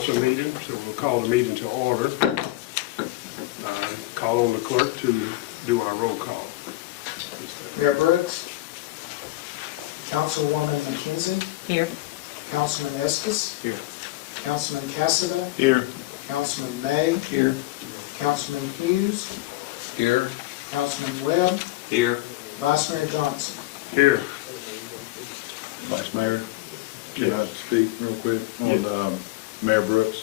council meeting, so we'll call the meeting to order. Call on the clerk to do our roll call. Mayor Brooks. Councilwoman McKenzie. Here. Councilman Estes. Here. Councilman Cassida. Here. Councilman May. Here. Councilman Hughes. Here. Councilman Webb. Here. Vice Mayor Johnson. Here. Vice Mayor, can I speak real quick on Mayor Brooks?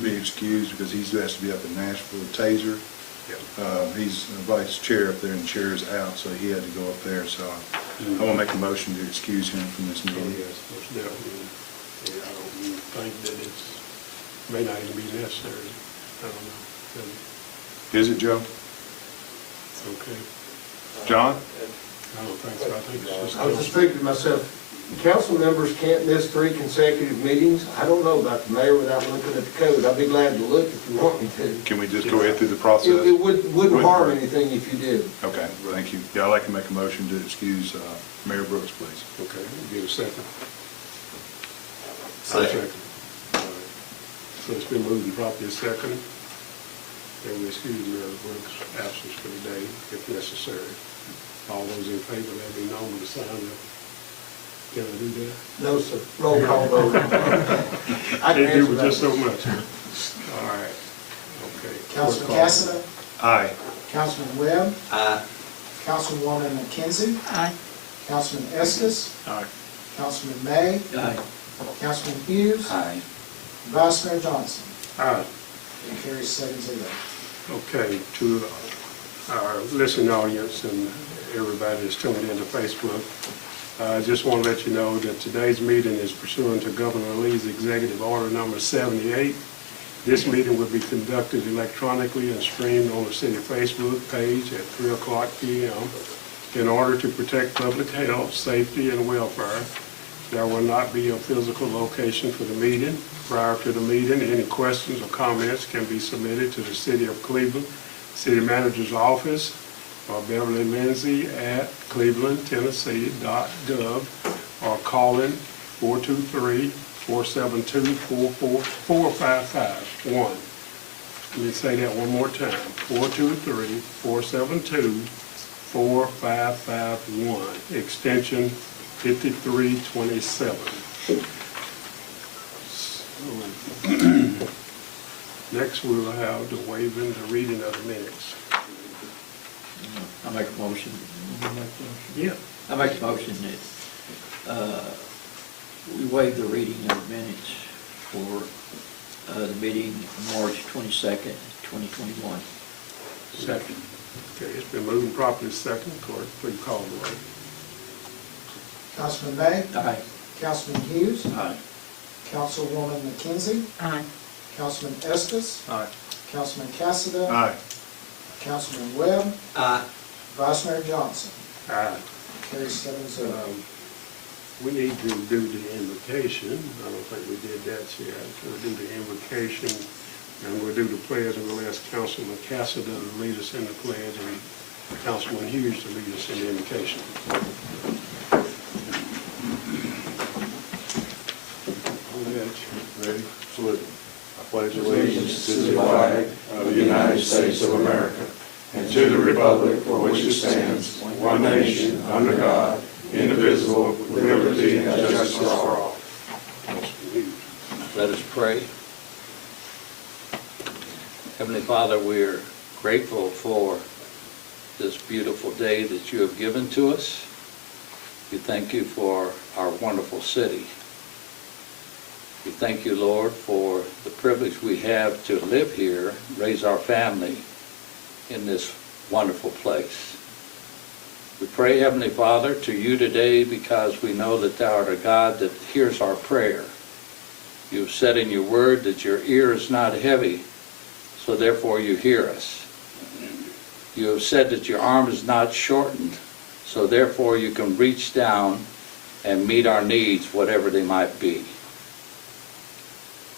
Be excused because he has to be up in Nashville with Taser. He's vice chair up there and the chair is out, so he had to go up there. So I want to make a motion to excuse him from this meeting. Yes, most definitely. Yeah, I don't think that it may not even be necessary. I don't know. Is it, Joe? It's okay. John? I don't think so. I think it's just. I was just thinking to myself, council members can't miss 3 consecutive meetings. I don't know about the mayor without looking at the code. I'd be glad to look if you want me to. Can we just go ahead through the process? It wouldn't harm anything if you did. Okay, thank you. Yeah, I'd like to make a motion to excuse Mayor Brooks, please. Okay, give a second. Second. All right. So it's been moved and properly seconded. And we excuse Mayor Brooks' absence for today if necessary. All those in favor, let me know with the sign of. Can I do that? No, sir. Roll call vote. I can They do answer with that. just so much. All right, okay. Councilman Cassida. Aye. Councilman Webb. Aye. Councilwoman McKenzie. Aye. Councilman Estes. Aye. Councilman May. Aye. Councilman Hughes. Aye. Vice Mayor Johnson. Aye. It carries 7-0. Okay, to our listening audience and everybody that's tuned into Facebook, I just want to let you know that today's meeting is pursuant to Governor Lee's Executive Order number 78. This meeting will be conducted electronically and streamed on the city Facebook page at 3:00 p.m. In order to protect public health, safety, and welfare, there will not be a physical location for the meeting. Prior to the meeting, any questions or comments can be submitted to the City of Cleveland City Manager's Office or Beverly Lindsay at clevelandtennessee.gov or calling 423-472-455-1. Let me say that one more time, 423-472-4551, extension 5327. Next, we will have the waiving, the reading of the minutes. I make a motion. Yeah. I make a motion that we waive the reading of the minutes for the meeting March 22nd, 2021. Second. Okay, it's been moved and properly second. Clerk, please call the roll. Councilman May. Aye. Councilman Hughes. Aye. Councilwoman McKenzie. Aye. Councilman Estes. Aye. Councilman Cassida. Aye. Councilman Webb. Aye. Vice Mayor Johnson. Aye. Carries 7-0. We need to do the invocation. I don't think we did that yet. We'll do the invocation, and we'll do the pledge, and we'll ask Councilman Cassida to lead us in the pledge, and Councilman Hughes to lead us in the invocation. Ready? Salute. I pledge allegiance to the flag of the United States of America and to the republic for which it stands, one nation, under God, indivisible, with liberty and justice for all. Let us pray. Heavenly Father, we're grateful for this beautiful day that you have given to us. We thank you for our wonderful city. We thank you, Lord, for the privilege we have to live here, raise our family in this wonderful place. We pray, Heavenly Father, to you today because we know that thou art a God that hears our prayer. You have said in your word that your ear is not heavy, so therefore you hear us. You have said that your arm is not shortened, so therefore you can reach down and meet our needs, whatever they might be.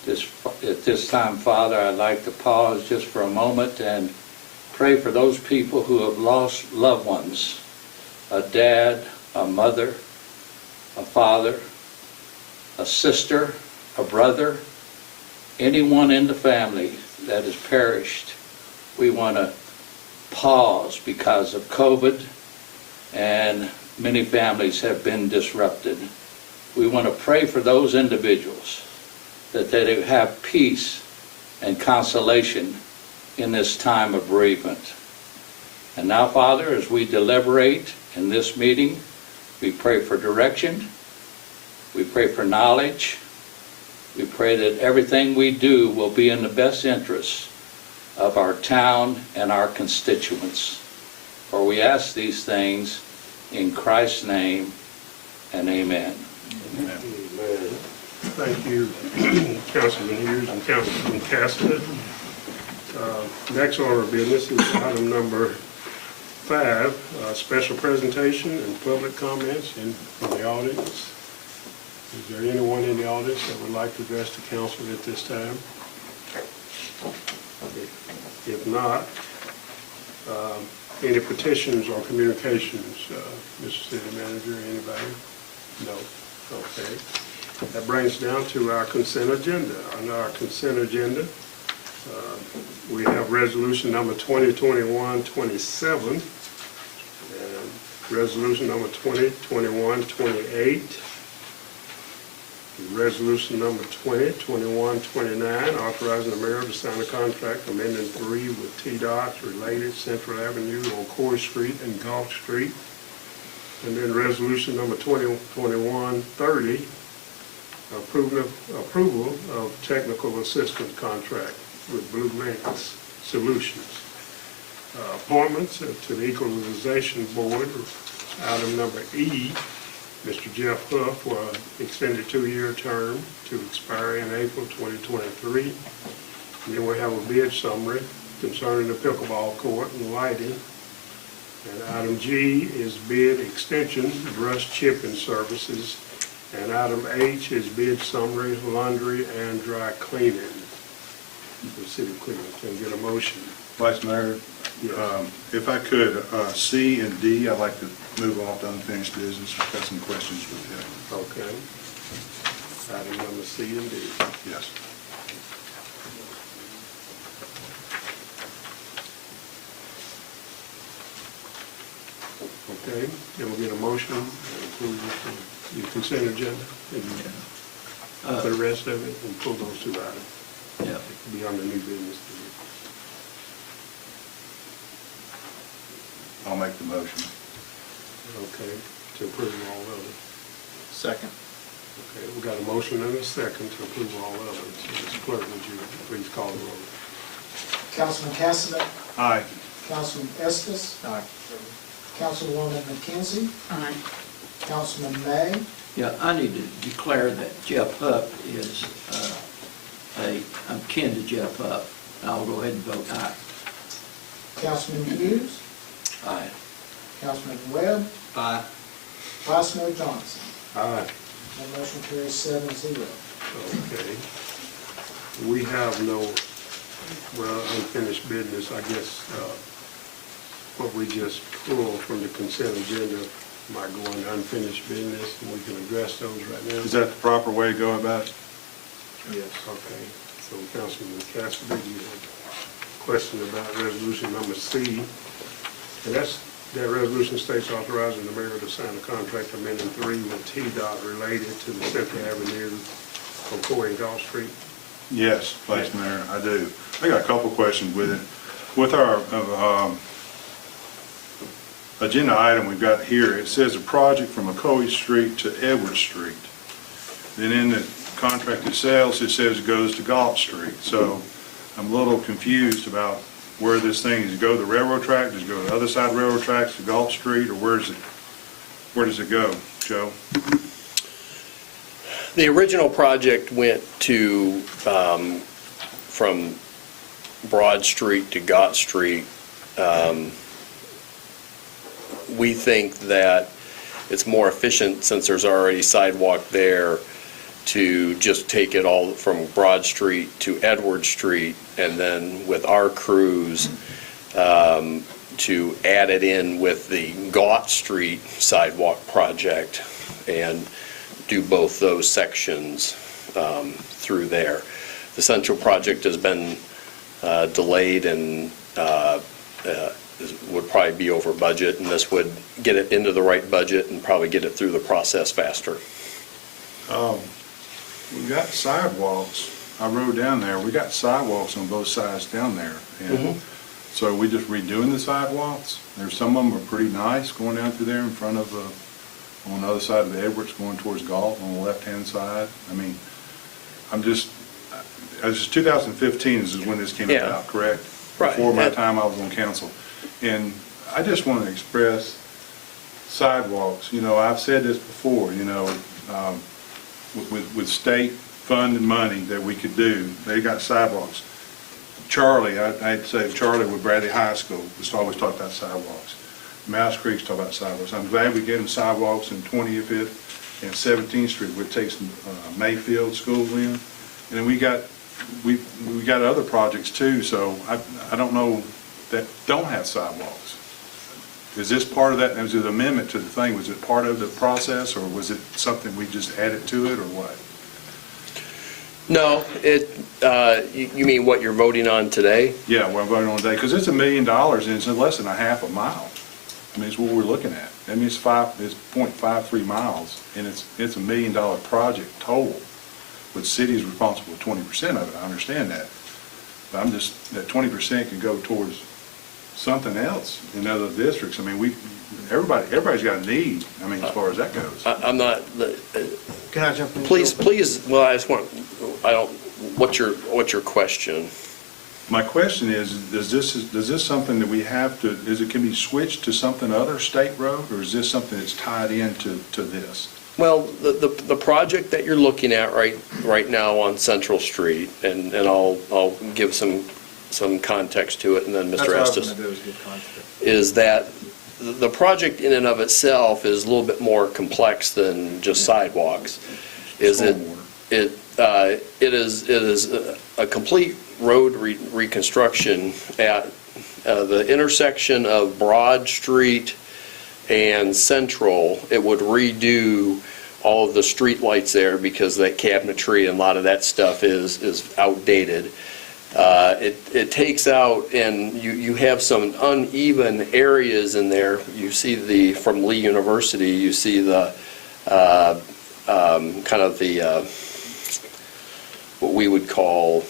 At this time, Father, I'd like to pause just for a moment and pray for those people who have lost loved ones, a dad, a mother, a father, a sister, a brother, anyone in the family that has perished. We want to pause because of COVID, and many families have been disrupted. We want to pray for those individuals that they have peace and consolation in this time of bereavement. And now, Father, as we deliberate in this meeting, we pray for direction, we pray for knowledge, we pray that everything we do will be in the best interest of our town and our constituents. For we ask these things in Christ's name, and amen. Amen. Thank you, Councilman Hughes and Councilman Cassidy. Next order of business is item number 5, special presentation and public comments from the audience. Is there anyone in the audience that would like to address the council at this time? If not, any petitions or communications, Mr. City Manager, anybody? No. Okay. That brings down to our consent agenda. On our consent agenda, we have resolution number 2021-27 and resolution number 2021-28. Resolution number 2021-29, authorizing the mayor to sign a contract amending 3 with T-Dot related Central Avenue on Core Street and Gulf Street. And then resolution number 2021-30, approval of technical assistance contract with Blue Links Solutions. Appointments to the Equalization Board, item number E, Mr. Jeff Huff for an extended 2-year term to expire in April 2023. And then we have a bid summary concerning the pickleball court and lighting. And item G is bid extension, brush chipping services. And item H is bid summary, laundry and dry cleaning for the city of Cleveland. Can I get a motion? Vice Mayor, Yes. if I could, C and D, I'd like to move off to unfinished business. I've got some questions with that. Okay. Item number C and D. Yes. Okay, then we'll get a motion and approve the consent agenda and for the rest of it and pull those 2 items. Yeah. Be on the new business. I'll make the motion. Okay, to approve all of it. Second. Okay, we got a motion and a second to approve all of it. So, Mr. Clerk, would you please call the roll? Councilman Cassidy, Aye. Councilman Estes, Aye. Councilwoman McKenzie, Aye. Councilman May, Yeah, I need to declare that Jeff Huff is, I'm kin to Jeff Huff. I'll go ahead and vote aye. Councilman Hughes, Aye. Councilman Webb, Aye. Vice Mayor Johnson. Aye. That motion carries 7-0. Okay. We have no, unfinished business. I guess what we just pulled from the consent agenda might go on unfinished business, and we can address those right now. Is that the proper way to go about it? Yes. Okay. So Councilman Cassidy, you had a question about resolution number C. And that resolution states authorizing the mayor to sign a contract amending 3 with T-Dot related to the Central Avenue on Core and Gulf Street. Yes, Vice Mayor, I do. I got a couple questions with it. With our agenda item we've got here, it says a project from McCoy Street to Edward Street. Then in the contract itself, it says it goes to Gulf Street. So I'm a little confused about where this thing is. Does it go to the railroad track? Does it go to the other side of the railroad tracks to Gulf Street, or where does it go, Joe? The original project went to, from Broad Street to Gott Street. We think that it's more efficient, since there's already sidewalk there, to just take it all from Broad Street to Edward Street, and then with our crews, to add it in with the Gott Street sidewalk project and do both those sections through there. the Central project has been delayed and would probably be over budget, and this would get it into the right budget and probably get it through the process faster. We got sidewalks. I rode down there. We got sidewalks on both sides down there. And so are we just redoing the sidewalks? There's some of them are pretty nice going down through there in front of, on the other side of the Edwards going towards Galt on the left-hand side. I mean, this is 2015 is when this came Yeah. about, correct? Right. Before my time I was on council. And I just want to express sidewalks. You know, I've said this before, you know, with state funded money that we could do, they got sidewalks. Charlie, I'd say Charlie with Bradley High School, just always talked about sidewalks. Mouse Creek's talk about sidewalks. I'm glad we get them sidewalks in 25th and 17th Street, where it takes Mayfield schools in. And then we got other projects too, so I don't know that don't have sidewalks. Is this part of that, was it an amendment to the thing, was it part of the process, or was it something we just added to it, or what? No, you mean what you're voting on today? Yeah, we're voting on today, because it's $1 million and it's less than a half a mile. I mean, it's what we're looking at. I mean, it's 0.53 miles, and it's $1 million project total, with city's responsible for 20% of it, I understand that. But that 20% can go towards something else in other districts. I mean, everybody's got a need, I mean, as far as that goes. I'm not, Can I jump in? please, well, what's your question? My question is this something that we have to, can be switched to something other state road, or is this something that's tied into this? Well, the project that you're looking at right now on Central Street, and I'll give some context to it, and then Mr. Estes, is that the project in and of itself is a little bit more complex than just sidewalks. It is a complete road reconstruction at the intersection of Broad Street and Central. It would redo all of the street lights there because that cabinetry and a lot of that stuff is outdated. It takes out, and you have some uneven areas in there. You see from Lee University, you see the kind of the what we would call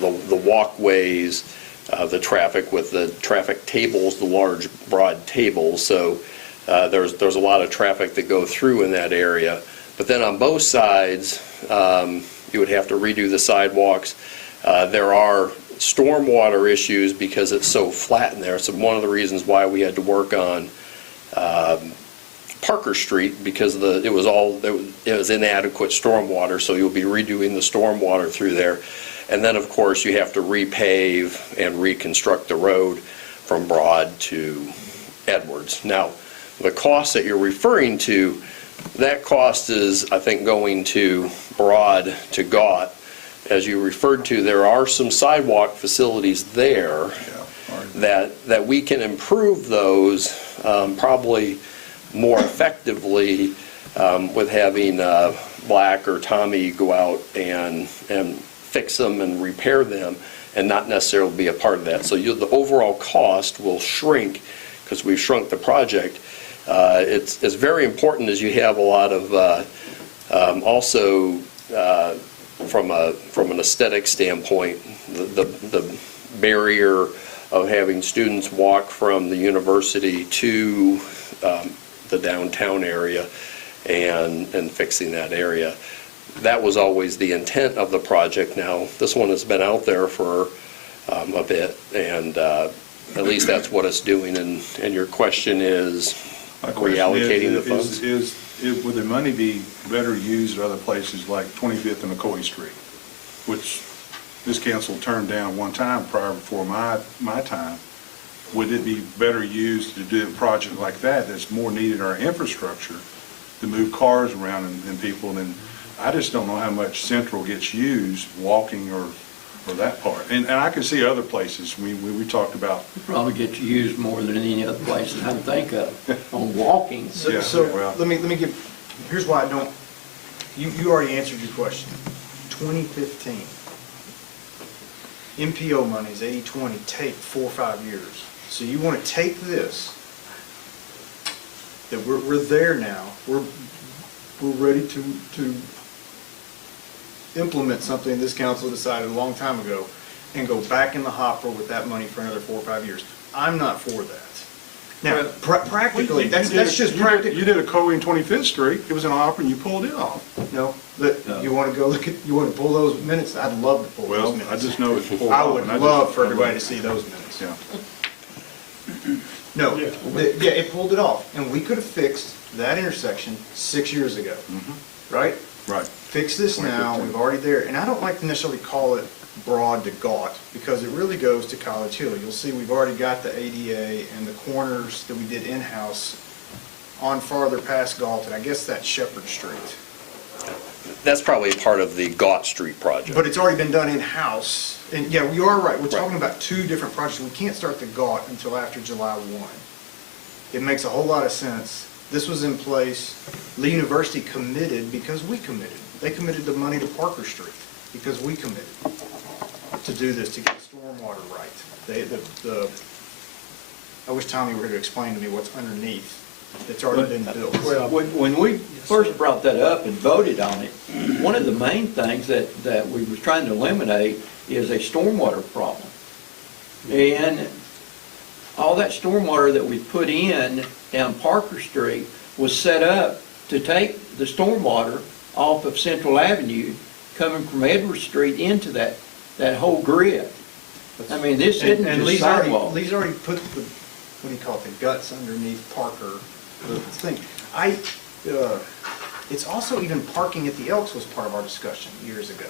the walkways, the traffic with the traffic tables, the large broad tables. So there's a lot of traffic that go through in that area. But then on both sides, you would have to redo the sidewalks. There are stormwater issues because it's so flat in there. So one of the reasons why we had to work on Parker Street, because it was inadequate stormwater, so you'll be redoing the stormwater through there. And then, of course, you have to repave and reconstruct the road from Broad to Edwards. Now, the cost that you're referring to, that cost is, I think, going to Broad to Galt. As you referred to, there are some sidewalk facilities there that we can improve those probably more effectively with having Black or Tommy go out and fix them and repair them, and not necessarily be a part of that. So the overall cost will shrink because we've shrunk the project. It's very important, as you have a lot of also from an aesthetic standpoint, the barrier of having students walk from the university to the downtown area and fixing that area. That was always the intent of the project. Now, this one has been out there for a bit, and at least that's what it's doing. And your question is reallocating the funds? Would the money be better used at other places like 25th and McCoy Street, which this council turned down one time before my time? Would it be better used to do a project like that's more needed in our infrastructure to move cars around and people? And I just don't know how much Central gets used walking or that part. And I can see other places. We talked about. It probably gets used more than any other places I can think of on walking. Yeah, So well. let me give, here's why I don't You already answered your question. 2015. MPO monies, 80/20, take 4 or 5 years. So you want to take this, that we're there now, we're ready to implement something this council decided a long time ago, and go back in the hopper with that money for another 4 or 5 years. I'm not for that. Now, practically, that's just practical. You did a COE in 25th Street, it was an offer and you pulled it off. No, but you want to go look at, you want to pull those minutes? I'd love to pull those Well, minutes. I just know it's pulled I off. would and I love just- for everybody to see those minutes. Yeah. No, Yeah. yeah, it pulled it off, and we could have fixed that intersection 6 years ago, right? Right. Fix this now, 2015. we've already there, and I don't like to necessarily call it Broad to Gaunt, because it really goes to College Hill. You'll see we've already got the ADA and the corners that we did in-house on farther past Galt, and I guess that's Shepherd Street. That's probably part of the Gott Street project. But it's already been done in-house, and yeah, you are right, we're talking about 2 different projects. We can't start the Galt until after July 1. It makes a whole lot of sense. This was in place, Lee University committed because we committed. They committed the money to Parker Street because we committed to do this, to get the stormwater right. I wish Tommy were here to explain to me what's underneath that's already been built. Well, when we first brought that up and voted on it, one of the main things that we were trying to eliminate is a stormwater problem. And all that stormwater that we put in down Parker Street was set up to take the stormwater off of Central Avenue, coming from Edward Streat into that whole grid. I mean, this isn't And just Lee's sidewalk. already put the, what do you call it, the guts underneath Parker, the thing. It's also even parking at the Elks was part of our discussion years ago.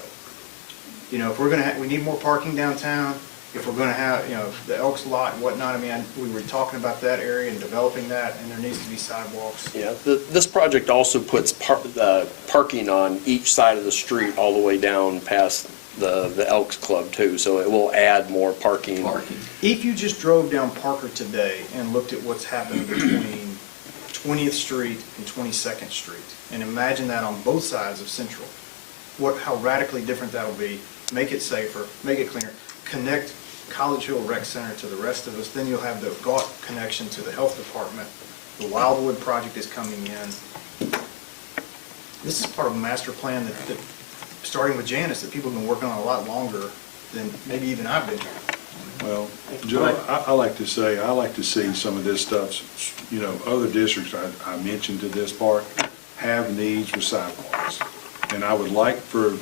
You know, if we're gonna, we need more parking downtown, if we're gonna have, you know, the Elks lot and whatnot, I mean, we were talking about that area and developing that, and there needs to be sidewalks. Yeah, this project also puts parking on each side of the street all the way down past the Elks Club too, so it will add more parking. If you just drove down Parker today and looked at what's happened between 20th Street and 22nd Street, and imagine that on both sides of Central, how radically different that'll be, make it safer, make it cleaner, connect College Hill Rec Center to the rest of us, then you'll have the GAUT connection to the health department. The Wildwood Project is coming in. This is part of a master plan that starting with Janice, that people have been working on a lot longer than maybe even I've been here. Well, Joe, I like to see some of this stuff, you know, other districts I mentioned to this part have needs for sidewalks. And I would like for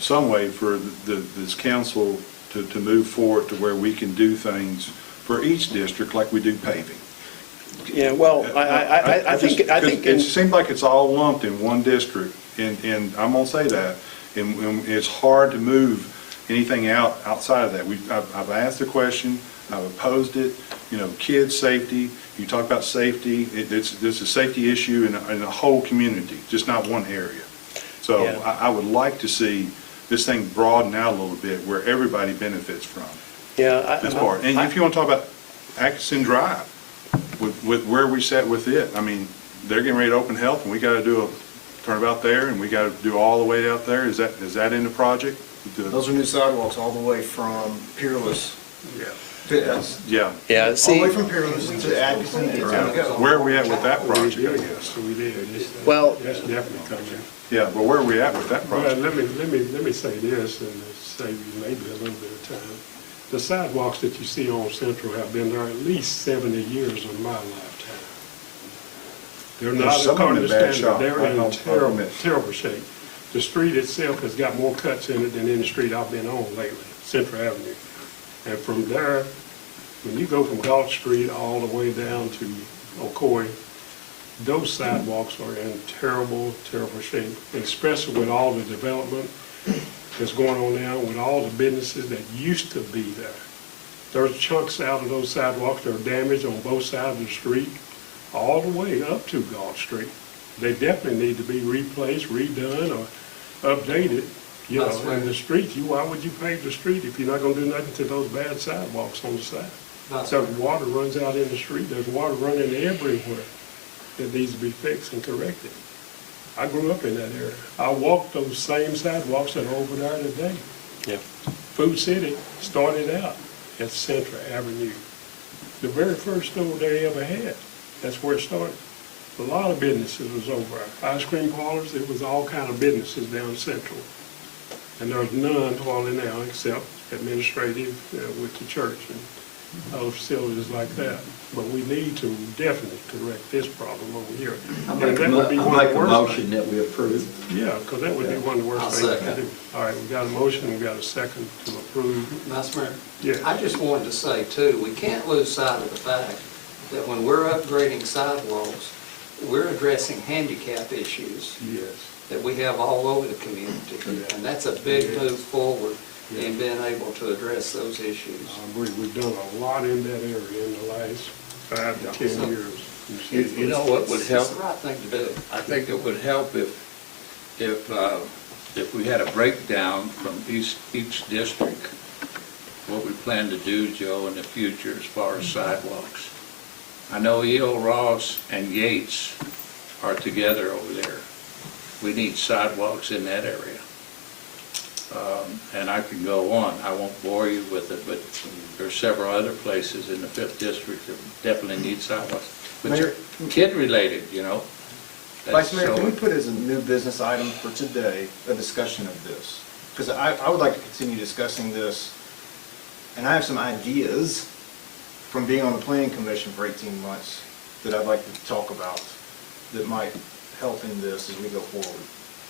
some way for this council to move forward to where we can do things for each district like we do paving. Yeah, well, I think. It seems like it's all lumped in one district, and I'm gonna say that, and it's hard to move anything outside of that. I've asked the question, I've opposed it, you know, kids' safety, you talk about safety, it's a safety issue in the whole community, just not one area. So Yeah. I would like to see this thing broaden out a little bit where everybody benefits from this part. And if you want to talk about Atkinson Drive, with where we sat with it, I mean, they're getting ready to open health, and we got to do a turnabout there, and we got to do all the way out there. Is that in the project? Those are new sidewalks all the way from Peerless. Yeah. Yeah, All the see, way from Peerless to Atkinson. It's gonna go. Where are we at with that project, I We guess? So we did. Well- That's definitely coming. Yeah, but where are we at with that Well, project? let me say this, and save you maybe a little bit of time. The sidewalks that you see on Central have been there at least 70 years of my lifetime. They're There's not some according in to bad standard. shape. They're I'll in terrible, admit. terrible shape. The street itself has got more cuts in it than any street I've been on lately, Central Avenue. And from there, when you go from Galt Street all the way down to Ocoee, those sidewalks are in terrible, terrible shape, especially with all the development that's going on now, with all the businesses that used to be there. There's chunks out of those sidewalks that are damaged on both sides of the street, all the way up to Galt Street. They definitely need to be replaced, redone, or updated, you know, in the streets. Why would you pave the street if you're not gonna do nothing to those bad sidewalks on the side? So water runs out in the street, there's water running everywhere that needs to be fixed and corrected. I grew up in that area. I walked those same sidewalks that are over there today. Yeah. Food City started out at Central Avenue. The very first store they ever had, that's where it started. A lot of businesses was over there. Ice cream parlors, it was all kind of businesses down Central. And there's none hardly now except administrative with the church and other facilities like that. But we need to definitely correct this problem over here. I And make that would be one of the a worst motion things. that we approve. Yeah, because that would be one of the worst I'll things to second. do. All right, we got a motion, we got a second to approve. Vice Mayor? Yeah. I just wanted to say too, we can't lose sight of the fact that when we're upgrading sidewalks, we're addressing handicap issues Yes. that we have all over the community. Yeah. And that's a big Yeah. move forward Yeah. in being able to address those issues. I agree, we've done a lot in that area in the last 5 to 10 years. You know what would It's help? the right thing to do. I think it would help if we had a breakdown from each district, what we plan to do, Joe, in the future as far as sidewalks. I know E.O. Ross and Yates are together over there. We need sidewalks in that area. And I can go on, I won't bore you with it, but there's several other places in the 5th District that definitely need sidewalks. But Mayor- kid-related, you know? Vice Mayor, So- can we put as a new business item for today, a discussion of this? Because I would like to continue discussing this, and I have some ideas from being on the planning commission for 18 months that I'd like to talk about that might help in this as we go forward.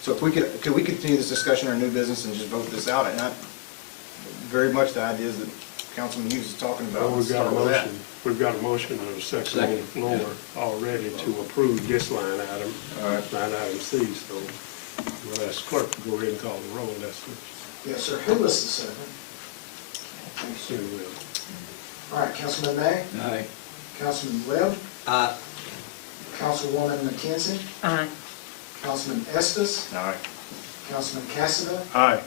So if we could we continue this discussion on new business and just vote this out? And very much the ideas that Councilman Hughes is talking about. Well, we've got a Start with that. motion, we've got a motion and a second on the floor already to approve this line item, line item C, so we'll ask clerk to go ahead and call the roll, that's Yes, sir. Who was the second? it. All right, Councilman May, Aye. Councilman Webb, Aye. Councilwoman McKenzie, Aye. Councilman Estes, All right. Councilman Cassada, Aye.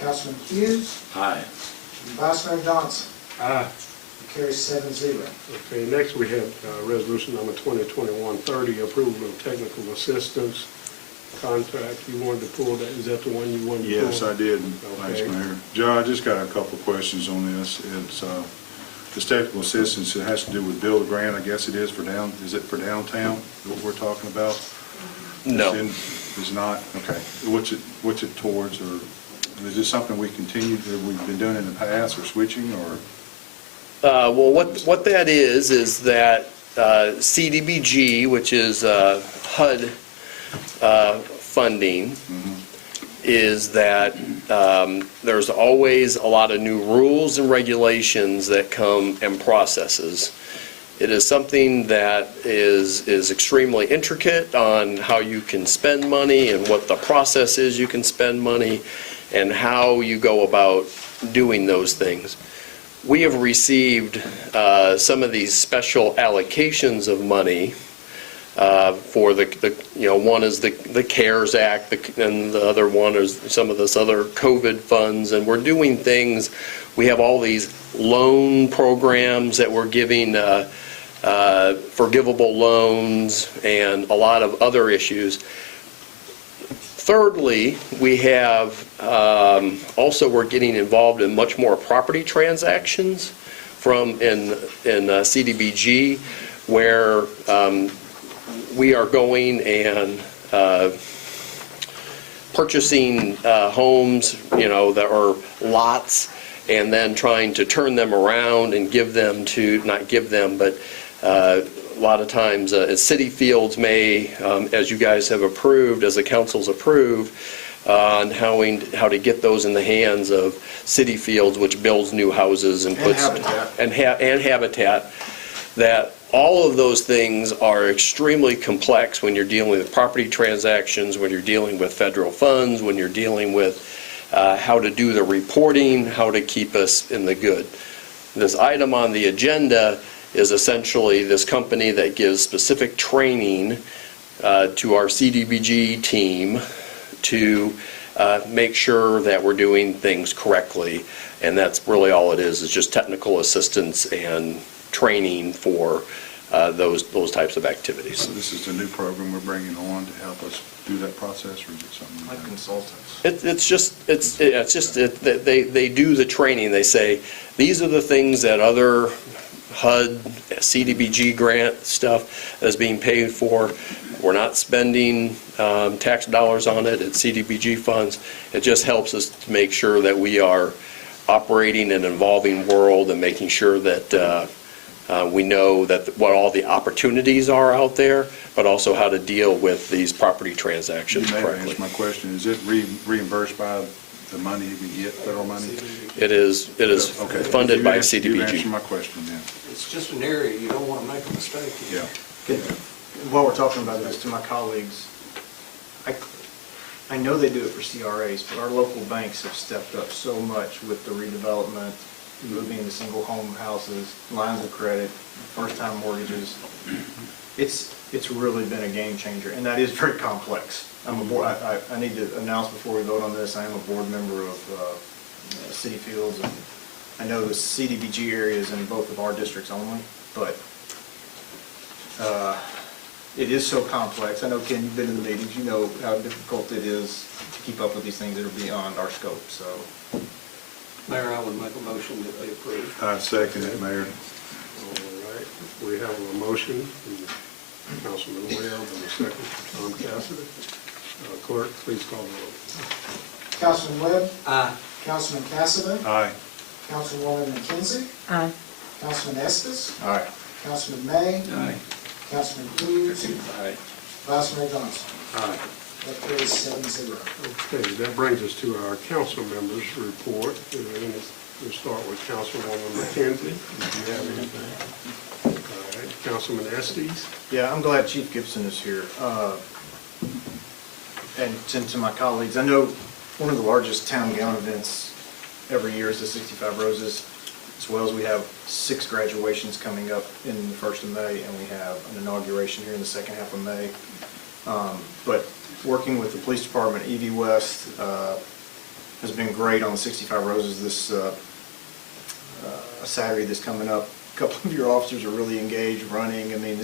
Councilman Hughes, Aye. and Vice Mayor Johnson. Aye. Carries 7-0. Okay, next we have resolution number 2021-30, approval of technical assistance contract. You wanted to pull that, is that the one you wanted to pull? Yes, I did, Vice Okay. Mayor. Joe, I just got a couple of questions on this. It's, this technical assistance, it has to do with Bill Grant, I guess it is for is it for downtown, what we're talking about? No. It's not, okay. What's it towards, or is this something we continue, that we've been doing in the past, or switching, or? Well, what that is that CDBG, which is HUD funding, is that there's always a lot of new rules and regulations that come and processes. It is something that is extremely intricate on how you can spend money and what the process is you can spend money and how you go about doing those things. We have received some of these special allocations of money for one is the CARES Act, and the other one is some of this other COVID funds, and we're doing things. We have all these loan programs that we're giving, forgivable loans, and a lot of other issues. Thirdly, we have, also we're getting involved in much more property transactions in CDBG, where we are going and purchasing homes, that are lots, and then trying to turn them around and give them to, not give them, but a lot of times city fields may, as you guys have approved, as the council's approved, on how to get those in the hands of city fields, which builds new houses and puts. And habitat. That all of those things are extremely complex when you're dealing with property transactions, when you're dealing with federal funds, when you're dealing with how to do the reporting, how to keep us in the good. This item on the agenda is essentially this company that gives specific training to our CDBG team to make sure that we're doing things correctly. And that's really all it is just technical assistance and training for those types of activities. So this is the new program we're bringing on to help us do that process, or is it something? Like consultants. They do the training. They say, these are the things that other HUD, CDBG grant stuff is being paid for. We're not spending tax dollars on it. It's CDBG funds. It just helps us to make sure that we are operating in an evolving world and making sure that we know that what all the opportunities are out there, but also how to deal with these property transactions You may have correctly. answered my question. Is it reimbursed by the money we get, federal money? It is Okay. funded by You answered CDBG. my question then. It's just an area you don't want to make a mistake in. Yeah. While we're talking about this, to my colleagues, I know they do it for CRAs, but our local banks have stepped up so much with the redevelopment, moving into single home houses, lines of credit, first-time mortgages. It's really been a game changer, and that is very complex. I'm a board, I need to announce before we vote on this, I am a board member of City Fields, and I know the CDBG areas in both of our districts only, but it is so complex. I know, Ken, you've been in the meetings, you know how difficult it is to keep up with these things that are beyond our scope, so. Mayor, I would make a motion that they approve. I second it, Mayor. All right, we have a motion from Councilman Webb and a second from Tom Cassidy. Clerk, please call the roll. Councilman Webb, Aye. Councilman Cassidy, Aye. Councilwoman McKenzie, Aye. Councilman Estes, All right. Councilman May, Aye. Councilman Hughes, Aye. Vice Mayor Johnson. Aye. That carries 7-0. Okay, that brings us to our council members' report. We'll start with Councilwoman McKenzie. Do you have anything? All right, Councilman Estes. Yeah, I'm glad Chief Gibson is here. And to my colleagues, I know one of the largest town gown events every year is the 65 Roses, as well as we have 6 graduations coming up in the 1st of May, and we have an inauguration here in the second half of May. But working with the police department, EV West has been great on the 65 Roses this Saturday that's coming up. A couple of your officers are really engaged, running. I mean,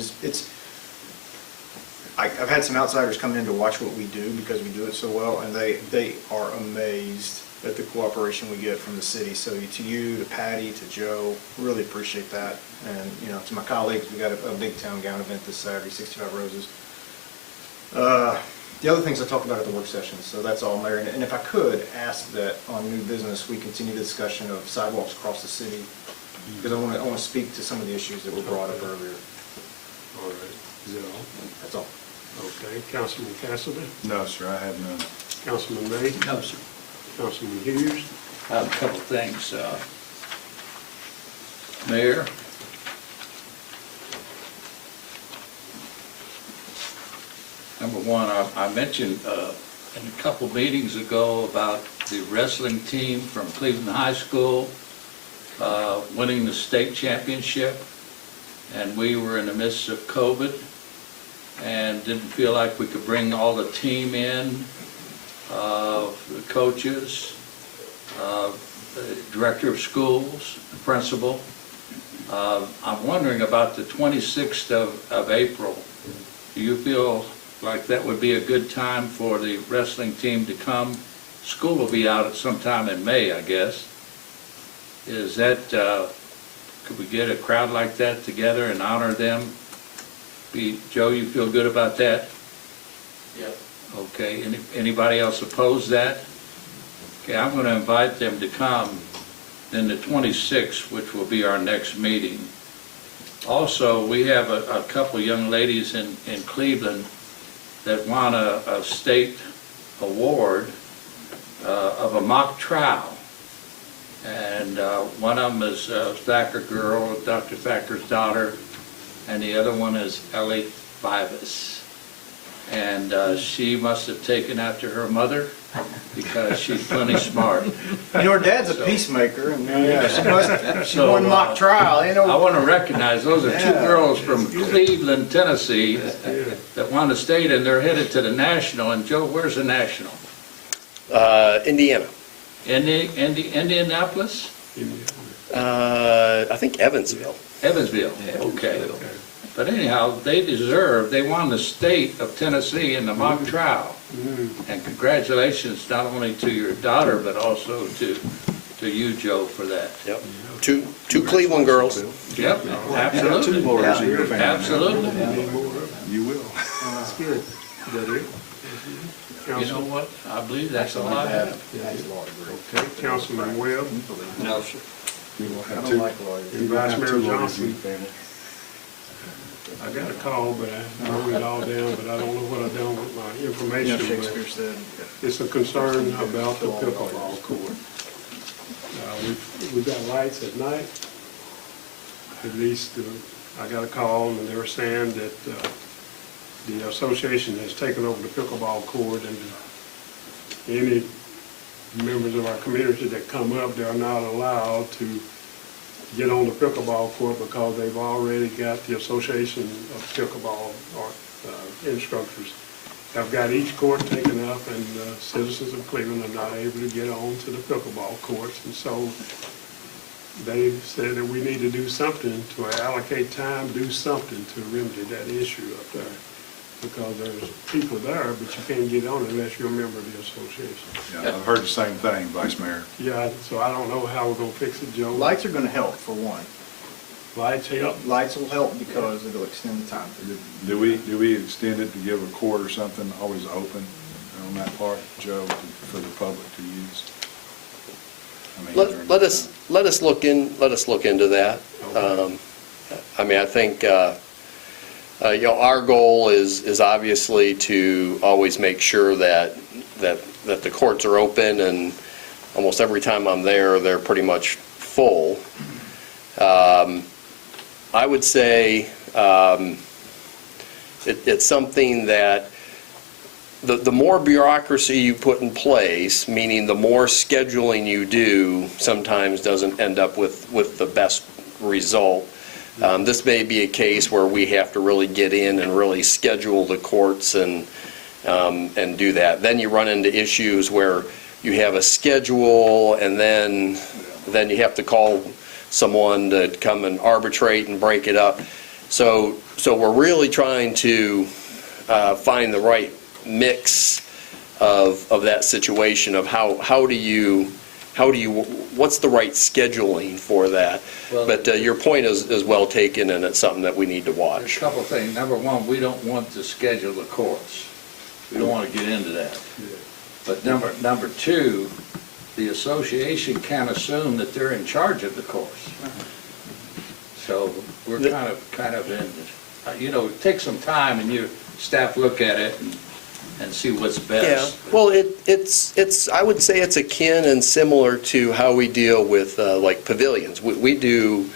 I've had some outsiders come in to watch what we do because we do it so well, and they are amazed at the cooperation we get from the city. So to you, to Patty, to Joe, really appreciate that. And, you know, to my colleagues, we got a big town gown event this Saturday, 65 Roses. The other things I talked about at the work session, so that's all, Mayor. And if I could ask that on new business, we continue the discussion of sidewalks across the city, because I want to speak to some of the issues that were brought up earlier. All right, is that all? That's all. Okay, Councilman Cassidy, No, sir, I have none. Councilman May, No, sir. Councilman Hughes. I have a couple things. Mayor, number one, I mentioned in a couple meetings ago about the wrestling team from Cleveland High School winning the state championship, and we were in the midst of COVID and didn't feel like we could bring all the team in, the coaches, the director of schools, the principal. I'm wondering about the 26th of April. Do you feel like that would be a good time for the wrestling team to come? School will be out at sometime in May, I guess. Is that, could we get a crowd like that together and honor them? Joe, you feel good about that? Yep. Okay, anybody else oppose that? Okay, I'm going to invite them to come then the 26th, which will be our next meeting. Also, we have a couple young ladies in Cleveland that won a state award of a mock trial. And one of them is Thacker girl, Dr. Thacker's daughter, and the other one is Ellie Vivas. And she must have taken after her mother because she's plenty smart. You know, her dad's a peacemaker, and she So, won mock trial. You know, I want to recognize those are two Yeah. girls from Cleveland, Tennessee that won the state, and they're headed to the national. And Joe, where's the national? Indiana. Indianapolis? I think Evansville. Evansville, okay. But anyhow, they won the state of Tennessee in the mock trial. And congratulations not only to your daughter, but also to you, Joe, for that. Yep. Two Cleveland girls. Yep, absolutely. Two lawyers in your family. Absolutely. You will. That's good. Is that it? You know what? I believe that's all I have. Okay, Councilman Webb No, sir. and Vice Mayor Johnson. I got a call, but I wrote it all down, but I don't know what I've done with my information. Shakespeare but said. It's a concern about the pickleball court. We've got lights at night. At least, I got a call and they were saying that the association has taken over the pickleball court, and any members of our community that come up, they're not allowed to get on the pickleball court because they've already got the association of pickleball instructors have got each court taken up, and citizens of Cleveland are not able to get on to the pickleball courts. And so they said that we need to do something to allocate time, do something to remedy that issue up there. Because there's people there, but you can't get on unless you're a member of the association. Yeah, I've heard the same thing, Vice Mayor. Yeah, so I don't know how we're gonna fix it, Joe. Lights are gonna help, for one. Lights help? Lights will help because it'll extend the time. Do we extend it to give a court or something always open on that part, Joe, for the public to use? I mean, during Let the us time. look into that. I mean, I think, our goal is obviously to always make sure that the courts are open, and almost every time I'm there, they're pretty much full. I would say it's something that the more bureaucracy you put in place, meaning the more scheduling you do, sometimes doesn't end up with the best result. This may be a case where we have to really get in and really schedule the courts and do that. Then you run into issues where you have a schedule, and then you have to call someone to come and arbitrate and break it up. So we're really trying to find the right mix of that situation of how do you what's the right scheduling for that? Well, But your point is well taken, and it's something that we need to There's a watch. couple of things. Number one, we don't want to schedule the courts. We don't want to get into that. But number two, the association can't assume that they're in charge of the course. So we're kind of in, take some time and your staff look at it and see what's Yeah, best. well, it's I would say it's akin and similar to how we deal with like pavilions. We do,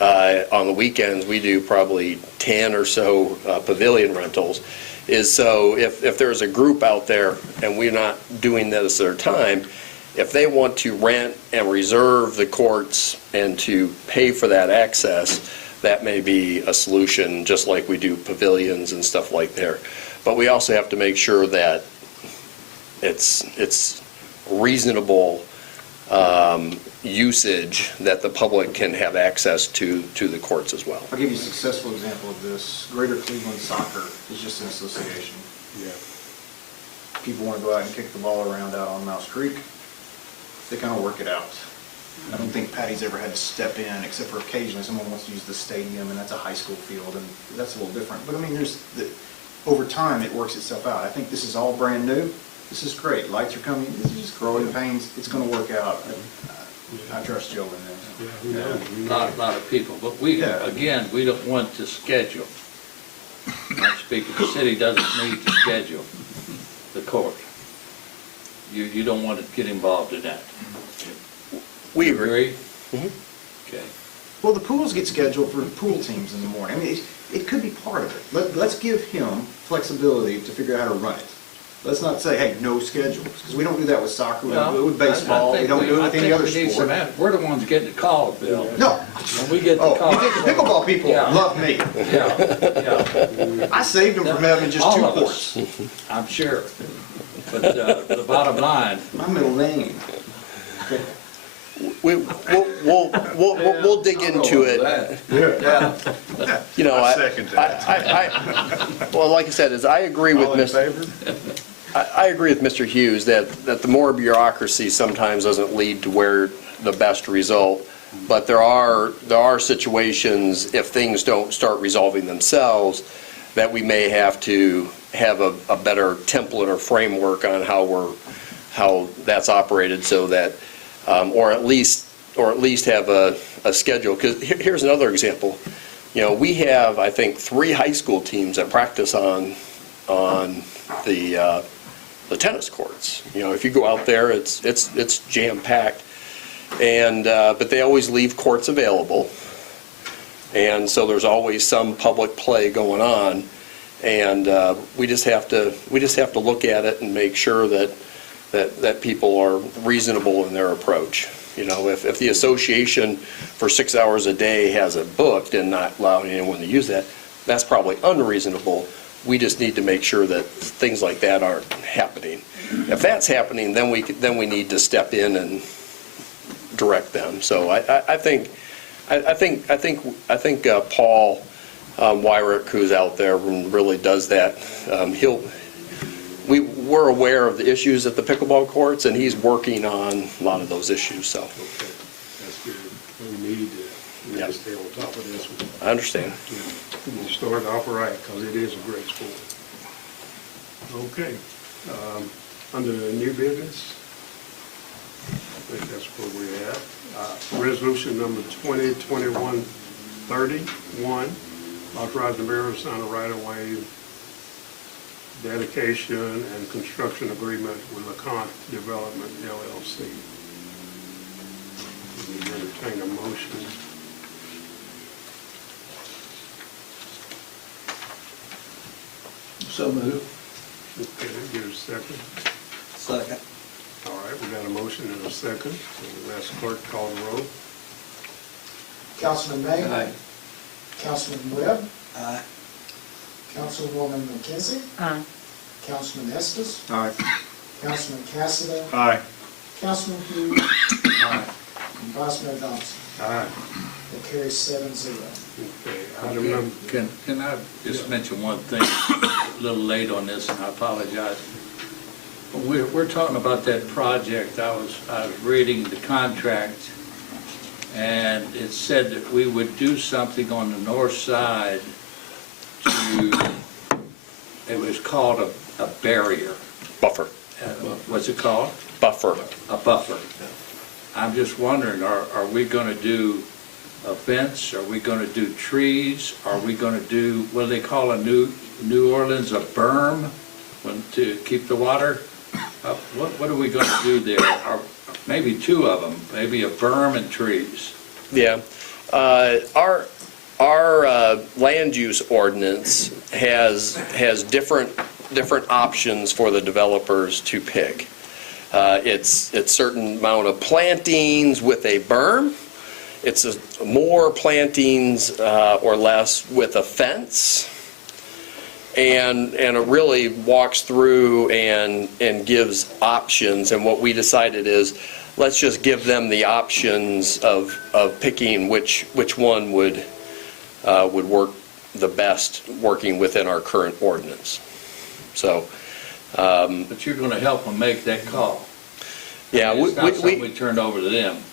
on the weekends, we do probably 10 or so pavilion rentals. So if there's a group out there and we're not doing this at their time, if they want to rent and reserve the courts and to pay for that access, that may be a solution, just like we do pavilions and stuff like there. But we also have to make sure that it's reasonable usage, that the public can have access to the courts as well. I'll give you a successful example of this. Greater Cleveland Soccer is just an association. Yeah. People want to go out and kick the ball around out on Mouse Creek. They kind of work it out. I don't think Patty's ever had to step in, except for occasionally someone wants to use the stadium, and that's a high school field, and that's a little different. But I mean, over time, it works itself out. I think this is all brand new. This is great. Lights are coming. This is just growing pains. It's going to work out. I trust Joe in this. Yeah, who knows? A lot of people, but we don't want to schedule. I'm speaking, the city doesn't need to schedule the court. You don't want to get involved in that. We You agree. agree? Okay. Well, the pools get scheduled for pool teams in the morning. I mean, it could be part of it. Let's give him flexibility to figure out how to run it. Let's not say, hey, no schedules, because we don't do that with soccer, we don't do it with baseball, we don't do it with any other sport. We're the ones getting the calls, Bill. No. When we get the calls. You think the pickleball people Yeah. love me? Yeah. I saved them from having just All 2 of courts. us, I'm sure. But the bottom line, My middle name. we'll dig into it. You know, I second that. well, like I said, I agree with All in Mr. favor? I agree with Mr. Hughes that the more bureaucracy sometimes doesn't lead to where the best result. But there are situations, if things don't start resolving themselves, that we may have to have a better template or framework on how that's operated, so that, or at least have a schedule. Because here's another example. You know, we have, I think, 3 high school teams that practice on the tennis courts. You know, if you go out there, it's jam-packed. And, but they always leave courts available. And so there's always some public play going on. And we just have to look at it and make sure that people are reasonable in their approach. You know, if the association for 6 hours a day has it booked and not allowing anyone to use that, that's probably unreasonable. We just need to make sure that things like that aren't happening. If that's happening, then we need to step in and direct them. So I think Paul Wyrick, who's out there, really does that. We're aware of the issues at the pickleball courts, and he's working on a lot of those issues. So Okay, that's good. We need to stay on top of this one. I understand. You start off right, because it is a great sport. Okay, under the new business, I think that's where we're at. Resolution number 2021-31, authorizing the mayor to sign a right-of-way dedication and construction agreement with LeConte Development LLC. We entertain a motion. So moved. Okay, get a second. Second. All right, we got a motion and a second. So let's clerk call the roll. Councilman May. Aye. Councilman Webb. Aye. Councilwoman McKenzie. Aye. Councilman Estes. Aye. Councilman Cassidy. Aye. Councilman Hughes. Aye. And Vice Mayor Johnson. Aye. That carries 7-0. Okay, item number, Can I just mention one thing, a little late on this, and I apologize. We're talking about that project. I was reading the contract, and it said that we would do something on the north side to, it was called a barrier. Buffer. What's it called? Buffer. A buffer. I'm just wondering, are we going to do a fence? Are we going to do trees? Are we going to do, what do they call in New Orleans, a berm to keep the water? What are we going to do there? Maybe 2 of them, maybe a berm and trees. Yeah. Our land use ordinance has different options for the developers to pick. It's certain amount of plantings with a berm. It's more plantings or less with a fence. And it really walks through and gives options. And what we decided is, let's just give them the options of picking which one would work the best, working within our current ordinance. So. But you're going to help them make that call. Yeah, It's not something we turned over to them.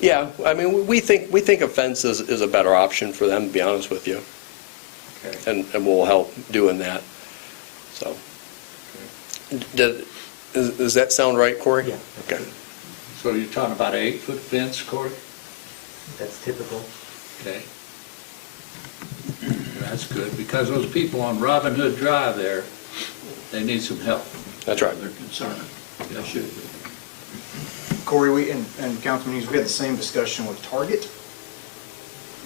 Yeah, I mean, we think a fence is a better option for them, to be honest with you. Okay. And we'll help doing that, so. Does that sound right, Corey? Yeah. Okay. So you're talking about an 8-foot fence, Corey? That's typical. Okay. That's good, because those people on Robin Hood Drive there, they need some help. That's right. They're concerned. They should be. Corey, and Councilman Hughes, we had the same discussion with Target.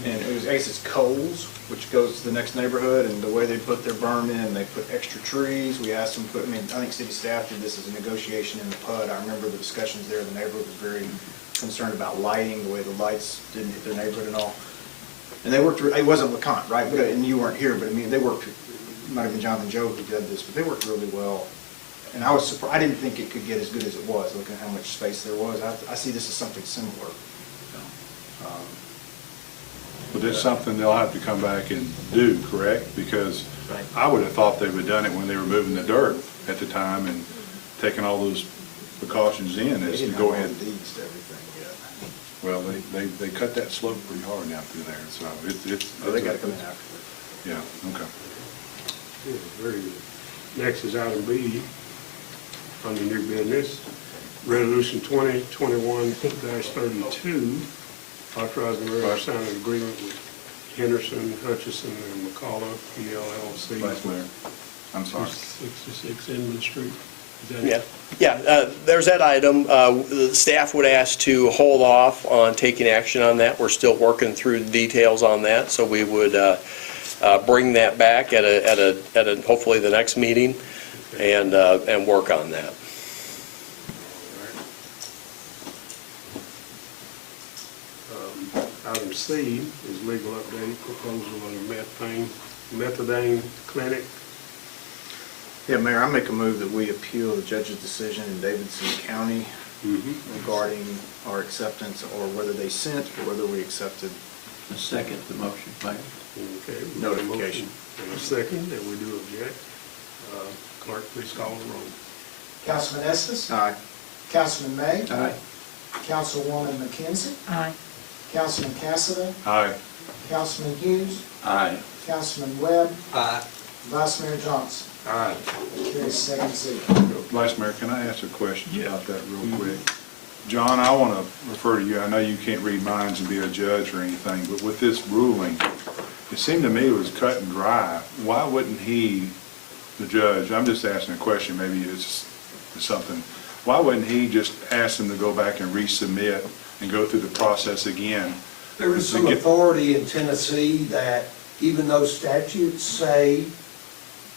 And it was, I guess it's Kohl's, which goes to the next neighborhood, and the way they put their berm in, they put extra trees. We asked them to put, I think city staff did this as a negotiation in the PUD. I remember the discussions there. The neighborhood was very concerned about lighting, the way the lights didn't hit their neighborhood at all. And they worked, it wasn't LeConte, right? But, and you weren't here, but I mean, they worked, it might have been Jonathan Joe who did this, but they worked really well And I was surprised, I didn't think it could get as good as it was, looking at how much space there was. I see this as something similar. But it's something they'll have to come back and do, correct? Because Right. I would have thought they would have done it when they were moving the dirt at the time and taking all those precautions in They as to didn't go have all ahead. the deeds to everything yet. Well, they cut that slope pretty hard down through there, so it's. Oh, they gotta come in afterward. Yeah, okay. Yeah, very good. Next is item B, under new business, resolution 2021-32, authorizing the mayor to sign an agreement with Henderson, Hutchison, and McCullough, PLLC. Vice Mayor, I'm sorry. 66 Inman Street. Is that Yeah, there's that item. The staff would ask to hold off on taking action on that. We're still working through the details on that, so we would bring that back at hopefully the next meeting and work on that. Item C is legal update, proposal of methadone clinic. Yeah, Mayor, I make a move that we appeal the judge's decision in Davidson County regarding our acceptance, or whether they sent, or whether we accepted. A second, the motion, Mayor. Okay. we have a Notification. motion And a second, that we do object. Clerk, please call the roll. Councilman Estes? Aye. Councilman May? Aye. Councilwoman McKenzie? Aye. Councilman Cassidy? Aye. Councilman Hughes? Aye. Councilman Webb? Aye. Vice Mayor Johnson? Aye. Carries 7-0. Vice Mayor, can I ask a question Yeah. about that real quick? John, I want to refer to you. I know you can't read minds and be a judge or anything, but with this ruling, it seemed to me it was cut and dry. Why wouldn't he, the judge, I'm just asking a question, maybe it's something, why wouldn't he just ask them to go back and resubmit and go through the process again? There is some authority in Tennessee that even though statutes say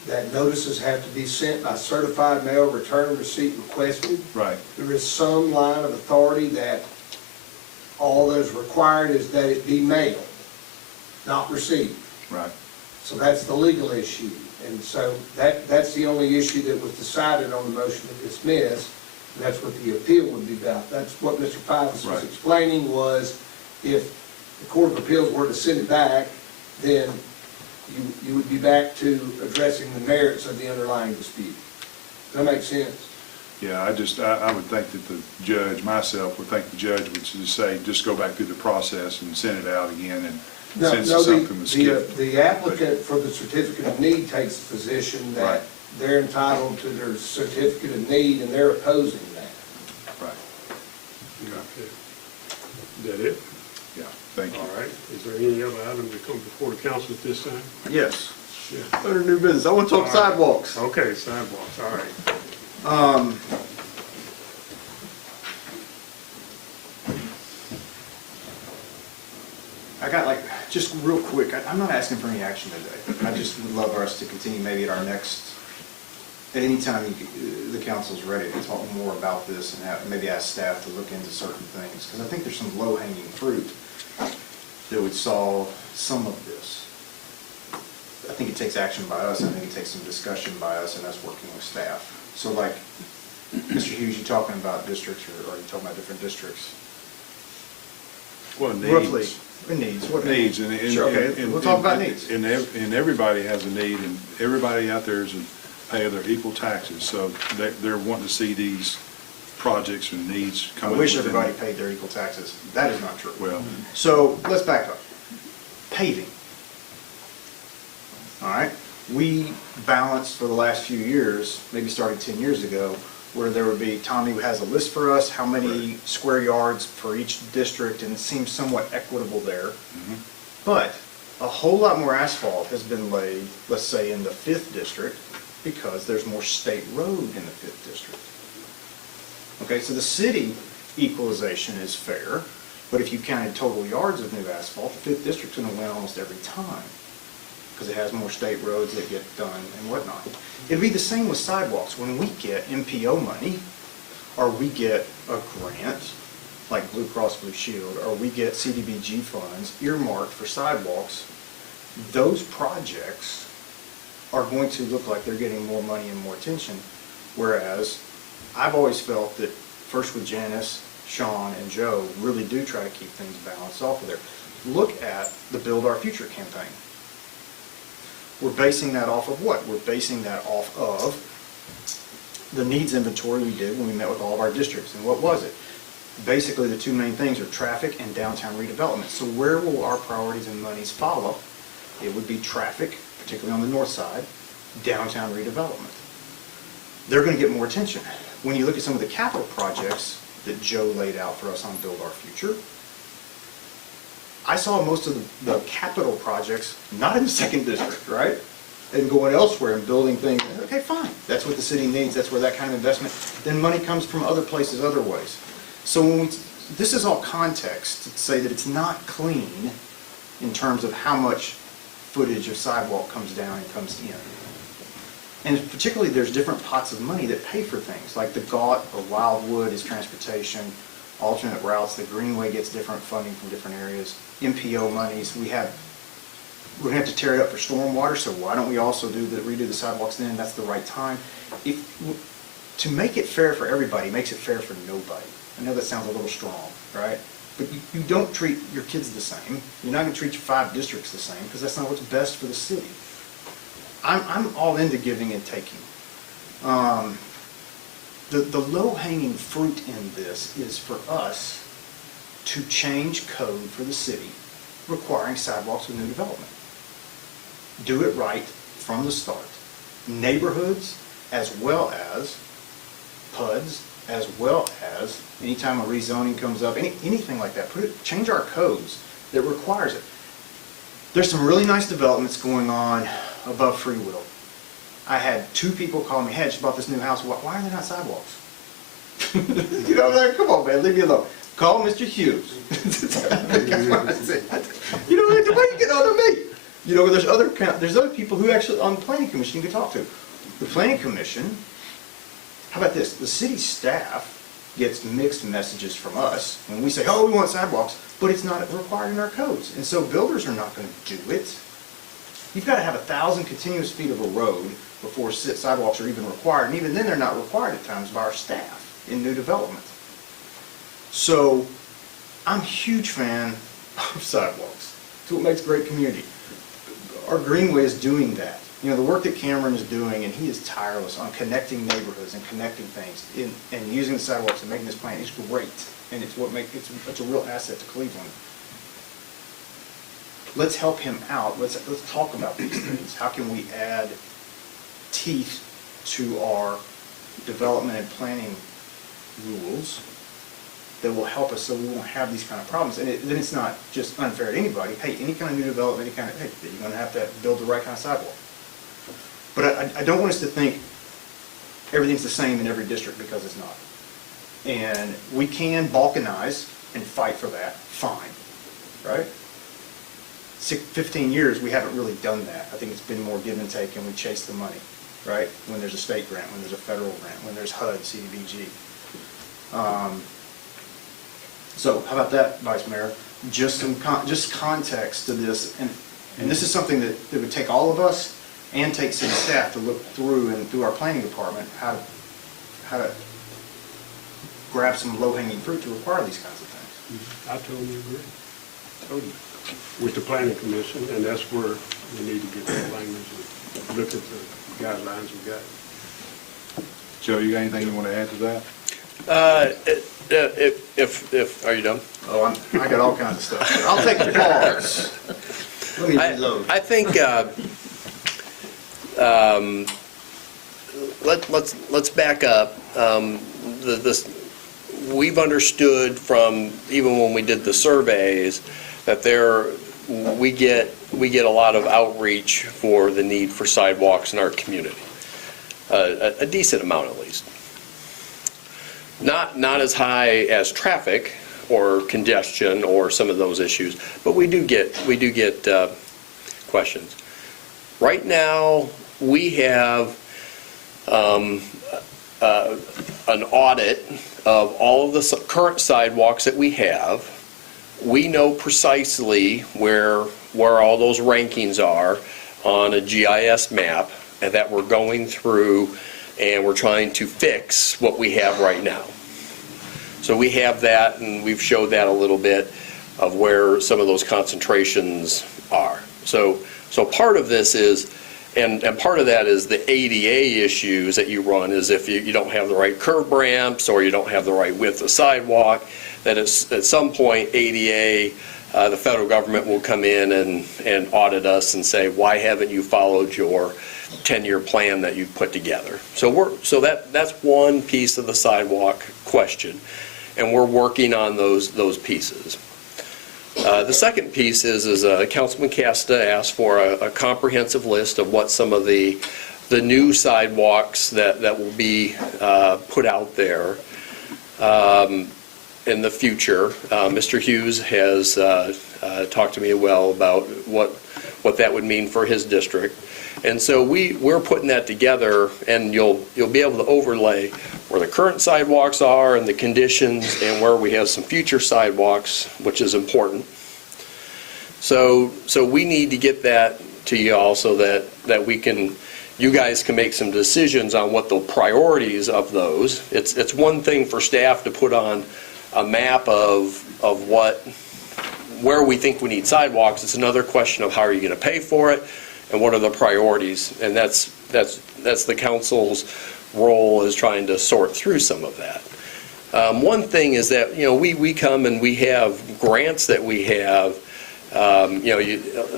that notices have to be sent by certified mail, return receipt requested, Right. there is some line of authority that all that is required is that it be mailed, not received. Right. So that's the legal issue. And so that's the only issue that was decided on the motion to dismiss. And that's what the appeal would be about. That's what Mr. Pipes was Right. explaining, was if the Court of Appeals were to send it back, then you would be back to addressing the merits of the underlying dispute. Does that make sense? Yeah, I would think that the judge, myself, would think the judge would just say, just go back through the process and send it out again, and since something was skipped. The applicant for the certificate of need takes the position Right. that they're entitled to their certificate of need, and they're opposing that. Right. Okay. Is that it? Yeah, thank you. All right. Is there any other item to come before the council at this time? Yes. Yeah. Under new business, I want to talk All right. sidewalks. Okay, sidewalks, all right. I got just real quick, I'm not asking for any action today. I just would love us to continue maybe at our next, at any time the council's ready to talk more about this and maybe ask staff to look into certain things. Because I think there's some low-hanging fruit that would solve some of this. I think it takes action by us. I think it takes some discussion by us and us working with staff. So like, Mr. Hughes, you talking about districts, or are you talking about different districts? Well, needs. Roughly, needs. What Needs, and Sure, okay, we'll talk about needs. And everybody has a need, and everybody out there is pay their equal taxes, so they're wanting to see these projects and needs I coming. wish within- everybody paid their equal taxes. That is not true. Well, So let's back up. Paving. All right, we balanced for the last few years, maybe starting 10 years ago, where there would be, Tommy has a list for us, how many square yards for each district, and it seems somewhat equitable there. But a whole lot more asphalt has been laid, let's say, in the 5th district, because there's more state road in the 5th district. Okay, so the city equalization is fair, but if you counted total yards of new asphalt, the 5th district's gonna win almost every time, because it has more state roads that get done and whatnot. It'd be the same with sidewalks. When we get MPO money, or we get a grant, like Blue Cross Blue Shield, or we get CDBG funds earmarked for sidewalks, those projects are going to look like they're getting more money and more attention. Whereas I've always felt that first with Janice, Sean, and Joe really do try to keep things balanced off of there. Look at the Build Our Future campaign. We're basing that off of what? We're basing that off of the needs inventory we did when we met with all of our districts. And what was it? Basically, the two main things are traffic and downtown redevelopment. So where will our priorities and monies follow? It would be traffic, particularly on the north side, downtown redevelopment. They're going to get more attention. When you look at some of the capital projects that Joe laid out for us on Build Our Future, I saw most of the capital projects not in the second district, right? And going elsewhere and building things. Okay, fine. That's what the city needs. That's where that kind of investment. Then money comes from other places, other ways. So when this is all context to say that it's not clean in terms of how much footage of sidewalk comes down and comes in. And particularly there's different pots of money that pay for things, like the GAUT or Wildwood is transportation, alternate routes, the Greenway gets different funding from different areas, MPO monies, we're going to have to tear it up for stormwater, so why don't we also redo the sidewalks then? That's the right time. To make it fair for everybody makes it fair for nobody. I know that sounds a little strong, right? But you don't treat your kids the same. You're not going to treat your 5 districts the same because that's not what's best for the city. I'm all into giving and taking. The low-hanging fruit in this is for us to change code for the city requiring sidewalks with new development. Do it right from the start. Neighborhoods as well as PUDs, as well as anytime a rezoning comes up, anything like that, change our codes that requires it. There's some really nice developments going on above Free Will. I had 2 people call me, hey, I just bought this new house, why are there not sidewalks? You know, like, come on, man, leave me alone. Call Mr. Hughes. You know, like, why are you getting on to me? You know, there's other people who actually, on the planning commission you can talk to. The planning commission, how about this? The city staff gets mixed messages from us when we say, oh, we want sidewalks, but it's not required in our codes. And so builders are not going to do it. You've got to have 1,000 continuous feet of a road before sidewalks are even required. And even then, they're not required at times by our staff in new development. So I'm a huge fan of sidewalks. It's what makes a great community. Our Greenway is doing that. You know, the work that Cameron is doing, and he is tireless on connecting neighborhoods and connecting things and using the sidewalks and making this plan is great. And it's a real asset to Cleveland. Let's help him out. Let's talk about these things. How can we add teeth to our development and planning rules that will help us so we won't have these kind of problems? And then it's not just unfair to anybody. Hey, any kind of new development, you're going to have to build the right kind of sidewalk. But I don't want us to think everything's the same in every district, because it's not. And we can balkanize and fight for that, fine, right? 15 years, we haven't really done that. I think it's been more give and take, and we chase the money, right? When there's a state grant, when there's a federal grant, when there's HUD, CDBG. So how about that, Vice Mayor? Just context to this, and this is something that would take all of us and take city staff to look through and through our planning department how to grab some low-hanging fruit to require these kinds of things. I totally agree. Totally. With the planning commission, and that's where we need to get the language and look at the guidelines we got. Joe, you got anything you want to add to that? If are you done? Oh, I got all kinds of stuff. I'll take the pause. Let me reload. I think let's back up. We've understood from even when we did the surveys that we get a lot of outreach for the need for sidewalks in our community, a decent amount at least. Not as high as traffic or congestion or some of those issues, but we do get questions. Right now, we have an audit of all of the current sidewalks that we have. We know precisely where all those rankings are on a GIS map, and that we're going through and we're trying to fix what we have right now. So we have that, and we've showed that a little bit of where some of those concentrations are. So part of this is, and part of that is the ADA issues that you run, is if you don't have the right curb ramps or you don't have the right width of sidewalk, that at some point ADA, the federal government will come in and audit us and say, why haven't you followed your 10-year plan that you've put together? So that's one piece of the sidewalk question, and we're working on those pieces. The second piece is Councilman Casta asked for a comprehensive list of what some of the new sidewalks that will be put out there in the future. Mr. Hughes has talked to me well about what that would mean for his district. And so we're putting that together, and you'll be able to overlay where the current sidewalks are and the conditions, and where we have some future sidewalks, which is important. So we need to get that to you all so that you guys can make some decisions on what the priorities of those. It's one thing for staff to put on a map of where we think we need sidewalks. It's another question of how are you going to pay for it, and what are the priorities, and that's the council's role, is trying to sort through some of that. One thing is that we come and we have grants that we have.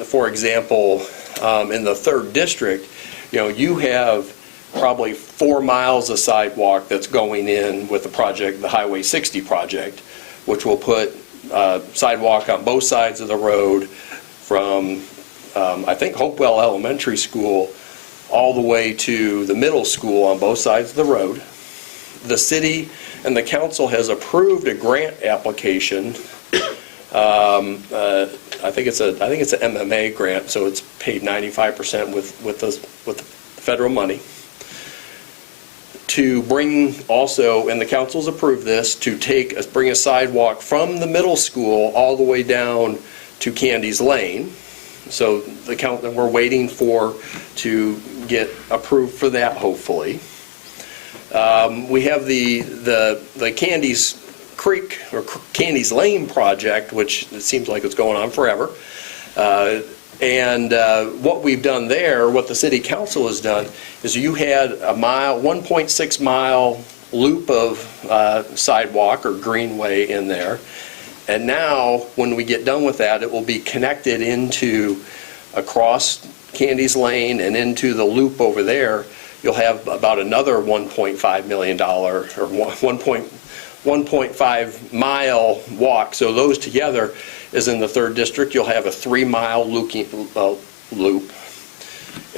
For example, in the 3rd district, you have probably 4 miles of sidewalk that's going in with the project, the Highway 60 project, which will put sidewalk on both sides of the road from I think Hopewell Elementary School all the way to the middle school on both sides of the road. The city and the council has approved a grant application. I think it's an MMA grant, so it's paid 95% with the federal money, to bring also, and the council's approved this, to bring a sidewalk from the middle school all the way down to Candy's Lane. So we're waiting to get approved for that, hopefully. We have the Candy's Creek or Candy's Lane project, which it seems like it's going on forever. And what we've done there, what the city council has done, is you had a 1.6 mile loop of sidewalk or greenway in there. And now, when we get done with that, it will be connected across Candy's Lane and into the loop over there. You'll have about another $1.5 million or 1.5 mile walk. So those together is in the 3rd district. You'll have a 3 mile loop. In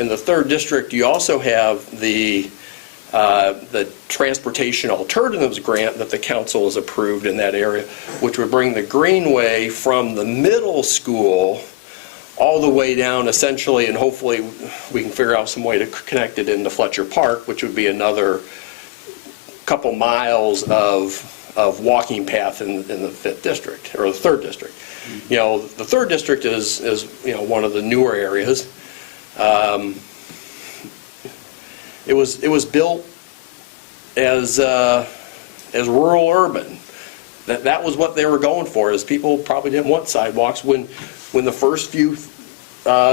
the 3rd district, you also have the Transportation Alternatives Grant that the council has approved in that area, which would bring the greenway from the middle school all the way down essentially, and hopefully we can figure out some way to connect it into Fletcher Park, which would be another couple miles of walking path in the 5th district, or the 3rd district. The 3rd district is one of the newer areas. It was built as rural urban. That was what they were going for, is people probably didn't want sidewalks. When the first few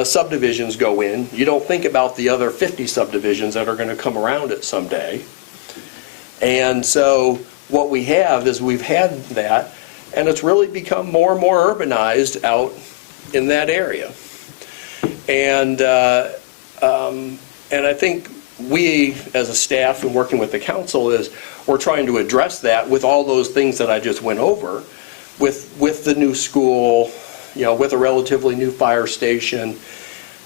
subdivisions go in, you don't think about the other 50 subdivisions that are going to come around it someday. And so what we have is we've had that, and it's really become more and more urbanized out in that area. And I think we, as a staff and working with the council, we're trying to address that with all those things that I just went over, with the new school, with a relatively new fire station,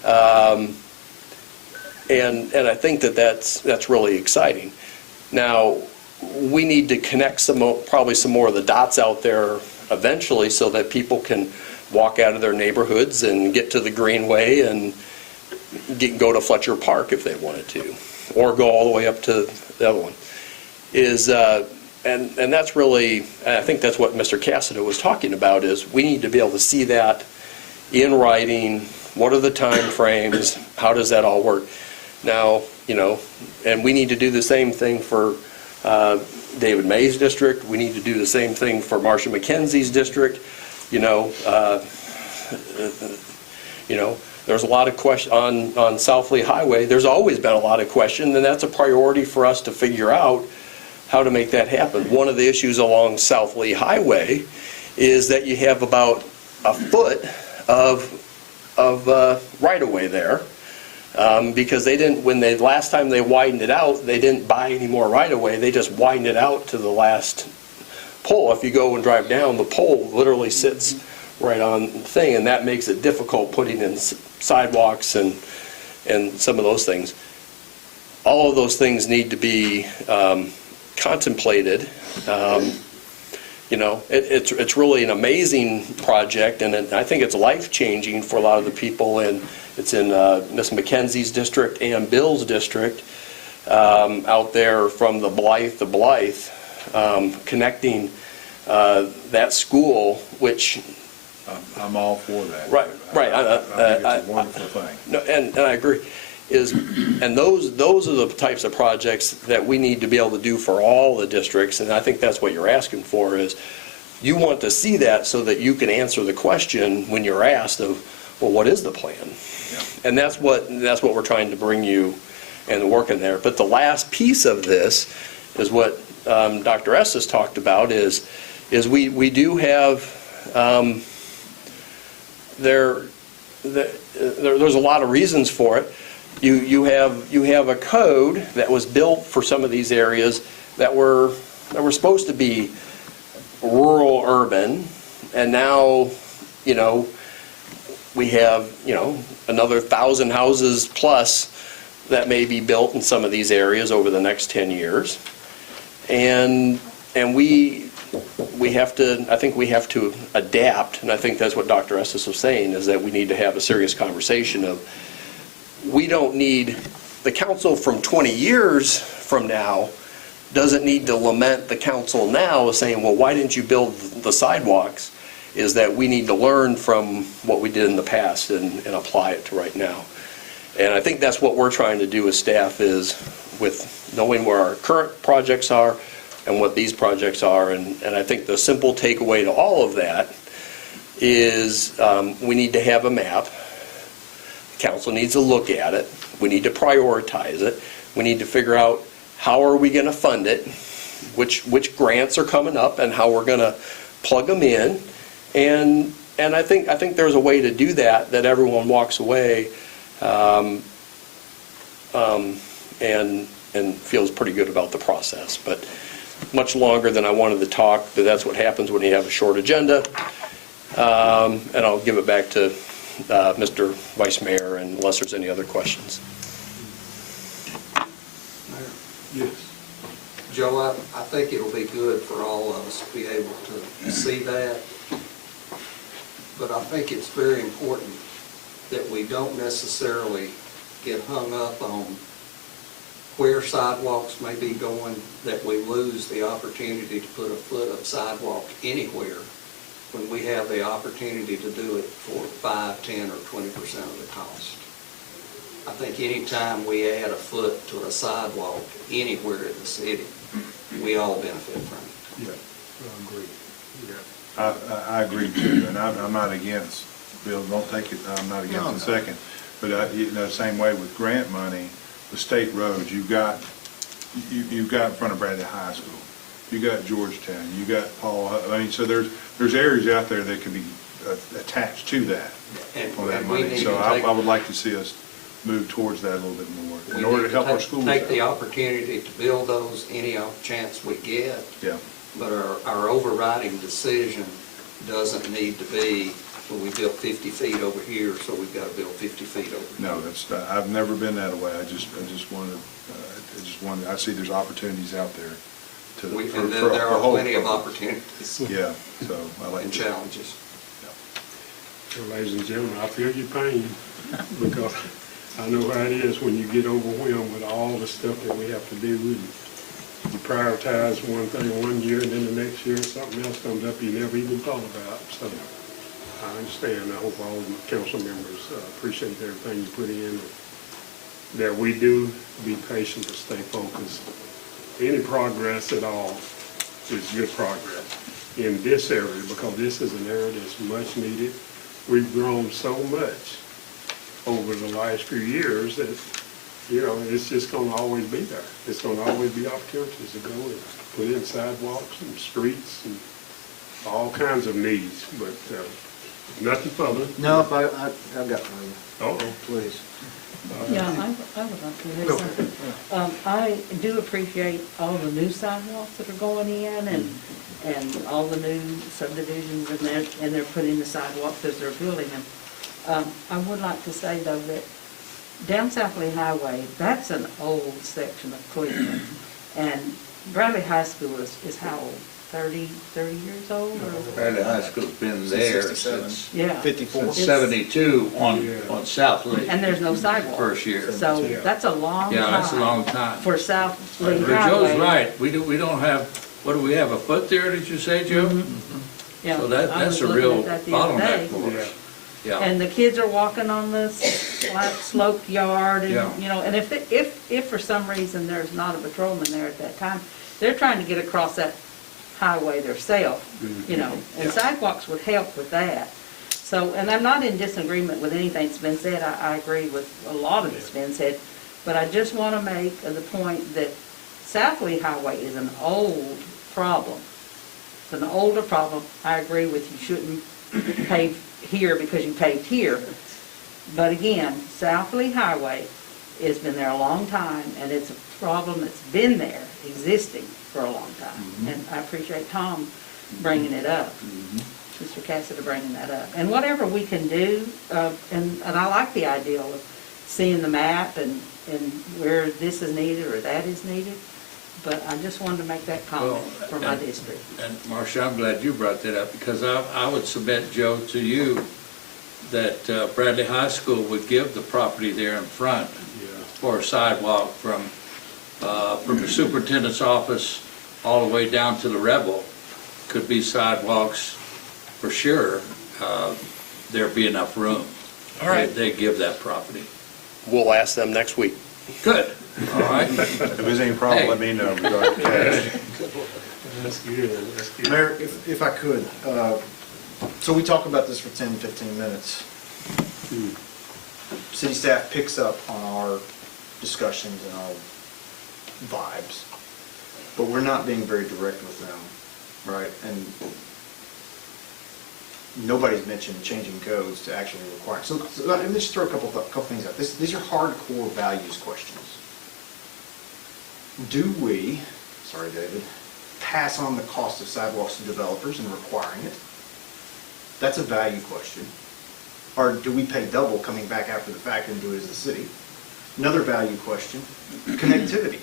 and I think that's really exciting. Now, we need to connect probably some more of the dots out there eventually, so that people can walk out of their neighborhoods and get to the greenway and go to Fletcher Park if they wanted to, or go all the way up to the other one. And that's really, I think that's what Mr. Cassidy was talking about, is we need to be able to see that in writing. What are the time frames? How does that all work? Now, and we need to do the same thing for David May's district. We need to do the same thing for Marsha McKenzie's district. There's a lot of question on South Lee Highway. There's always been a lot of question, and that's a priority for us to figure out how to make that happen. One of the issues along South Lee Highway is that you have about a foot of right-of-way there, because they didn't, last time they widened it out, they didn't buy any more right-of-way. They just widened it out to the last pole. If you go and drive down, the pole literally sits right on the thing, and that makes it difficult putting in sidewalks and some of those things. All of those things need to be contemplated. It's really an amazing project, and I think it's life-changing for a lot of the people it's in Miss McKenzie's district and Bill's district, out there from the Blythe to Blythe, connecting that school, which... I'm all for that. Right. I think it's a wonderful thing. No, and I agree. And those are the types of projects that we need to be able to do for all the districts, and I think that's what you're asking for, is you want to see that so that you can answer the question when you're asked of, well, what is the plan? Yeah. And that's what we're trying to bring you and work in there. But the last piece of this is what Dr. S has talked about, is we do have there's a lot of reasons for it. You have a code that was built for some of these areas that were supposed to be rural urban, and now we have another 1,000 houses plus that may be built in some of these areas over the next 10 years, and we have to, I think we have to adapt, and I think that's what Dr. Estes was saying, is that we need to have a serious conversation of, we don't need, the council from 20 years from now doesn't need to lament the council now saying, well, why didn't you build the sidewalks? Is that we need to learn from what we did in the past and apply it to right now. And I think that's what we're trying to do as staff, is with knowing where our current projects are and what these projects are. And I think the simple takeaway to all of that is we need to have a map. Council needs to look at it. We need to prioritize it. We need to figure out how are we going to fund it, which grants are coming up, and how we're going to plug them in. And I think there's a way to do that everyone walks away and feels pretty good about the process. But much longer than I wanted to talk, but that's what happens when you have a short agenda. And I'll give it back to Mr. Vice Mayor, unless there's any other questions. Yes. Joe, I think it'll be good for all of us to be able to see that. But I think it's very important that we don't necessarily get hung up on where sidewalks may be going, that we lose the opportunity to put a foot of sidewalk anywhere when we have the opportunity to do it for 5, 10, or 20% of the cost. I think any time we add a foot to a sidewalk anywhere in the city, we all benefit from it. Yeah, I agree. Yeah. I agree too, and I'm not against, Bill, don't take it, I'm not against the second. But same way with grant money, the state roads, you've got in front of Bradley High School, you got Georgetown, you got Paul, so there's areas out there that can be attached to that, on that money. So I would like to see us move towards that a little bit more, in order to help our schools out. Take the opportunity to build those any chance we get. Yeah. But our overriding decision doesn't need to be, well, we built 50 feet over here, so we've got to build 50 feet over here. No, I've never been that way. I just wanted, I see there's opportunities out there. And then there are plenty of opportunities. Yeah, so I like and that. challenges. Well, ladies and gentlemen, I feel your pain, because I know how it is when you get overwhelmed with all the stuff that we have to do. You prioritize one thing one year, and then the next year something else comes up you never even thought about. So I understand. I hope all the council members appreciate everything you put in. that we do be patient to stay focused. Any progress at all is good progress in this area, because this is an area that's much needed. We've grown so much over the last few years that, you know, it's just gonna always be there. It's gonna always be opportunities to go and put in sidewalks and streets and all kinds of needs, but, nothing further. No, I've got one, Uh-oh. please. Yeah, I would like to say something. I do appreciate all the new sidewalks that are going in and all the new subdivisions and they're putting the sidewalks as they're building them. I would like to say though that down South Lee Highway, that's an old section of Cleveland. And Bradley High School is how old? 30 years old or? Bradley High School's been there 67. since Yeah. 54. 72 Yeah. on South Lee. And there's no sidewalk. First year. So Yeah. that's a long time. Yeah, that's a long time. For South Lee But Highway. Joe's right, we don't have, what do we have, a foot there, did you say, Joe? Yeah, So I that's was a looking real at that the other day. bottleneck for us. Yeah. And the kids are walking on the sloped yard and, Yeah. you know, and if for some reason there's not a patrolman there at that time, they're trying to get across that highway themselves, you know, and sidewalks would help with that. So, and I'm not in disagreement with anything that's been said, I agree with a lot of that's been said, but I just want to make the point that South Lee Highway is an old problem. It's an older problem. I agree with you shouldn't pave here because you paved here. But again, South Lee Highway has been there a long time, and it's a problem that's been there, existing for a long time. And I appreciate Tom bringing it up, Mr. Cassidy bringing that up. And whatever we can do, and I like the idea of seeing the map and where this is needed or that is needed, but I just wanted to make that comment for my district. And Marcia, I'm glad you brought that up, because I would submit, Joe, to you that Bradley High School would give the property there in front for a sidewalk from the superintendent's office all the way down to the Rebel. Could be sidewalks for sure. There'd be enough room. All right. They give that property. We'll ask them next week. Good, all right. If there's any problem, let me know regarding cash. That's good, that's good. Mayor, if I could, so we talk about this for 10, 15 minutes. City staff picks up on our discussions and our vibes, but we're not being very direct with them, right? And nobody's mentioned changing codes to actually require. So let me just throw a couple things out. These are hardcore values questions. Do we, sorry David, pass on the cost of sidewalks to developers and requiring it? That's a value question. Or do we pay double coming back after the fact and do it as the city? Another value question, connectivity.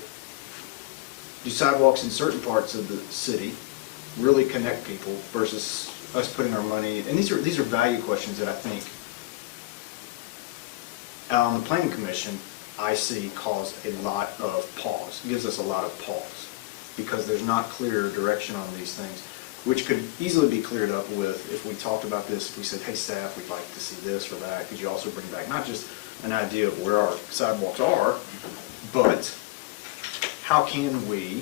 Do sidewalks in certain parts of the city really connect people versus us putting our money, and these are value questions that I think on the planning commission I see cause a lot of pause, gives us a lot of pause, because there's not clear direction on these things, which could easily be cleared up with, if we talked about this, if we said, hey staff, we'd like to see this or that, could you also bring back not just an idea of where our sidewalks are, but how can we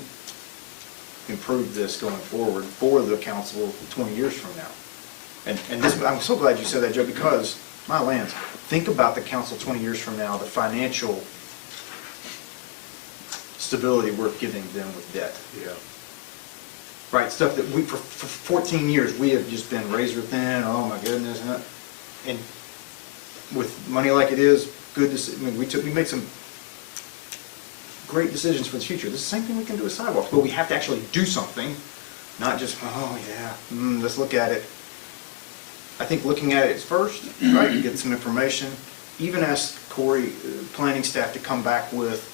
improve this going forward for the council 20 years from now? And this, I'm so glad you said that, Joe, because, my lands, think about the council 20 years from now, the financial stability we're giving them with debt. Yeah. Right, stuff that we, for 14 years, we have just been razor thin, oh my goodness, and with money like it is, good to see, I mean, we made some great decisions for the future. This is the same thing we can do with sidewalks, but we have to actually do something, not just, oh yeah, let's look at it. I think looking at it first, right, get some information, even ask Corey, planning staff, to come back with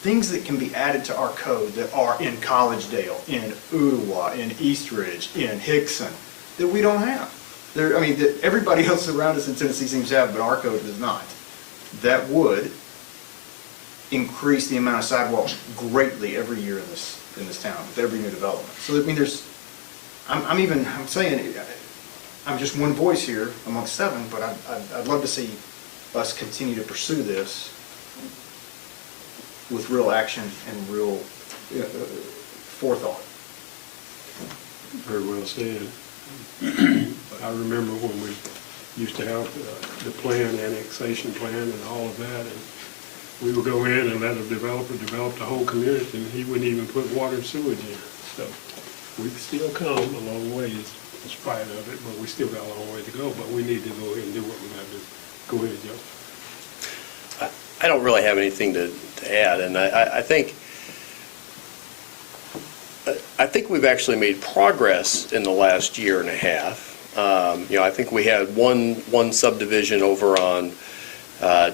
things that can be added to our code that are in Collegedale, in Ottawa, in Eastridge, in Hickson, that we don't have. I mean, that everybody else around us in Tennessee seems to have, but our code does not. That would increase the amount of sidewalks greatly every year in this town with every new development. So I mean, I'm saying, I'm just one voice here amongst seven, but I'd love to see us continue to pursue this with real action and real forethought. Very well said. I remember when we used to have the plan, annexation plan and all of that, and we would go in and let a developer develop the whole community, and he wouldn't even put water and sewage in. So we've still come a long ways in spite of it, but we still got a long way to go, but we need to go ahead and do what we got to do. Go ahead, Joe. I don't really have anything to add, and I think we've actually made progress in the last year and a half. I think we had one subdivision over on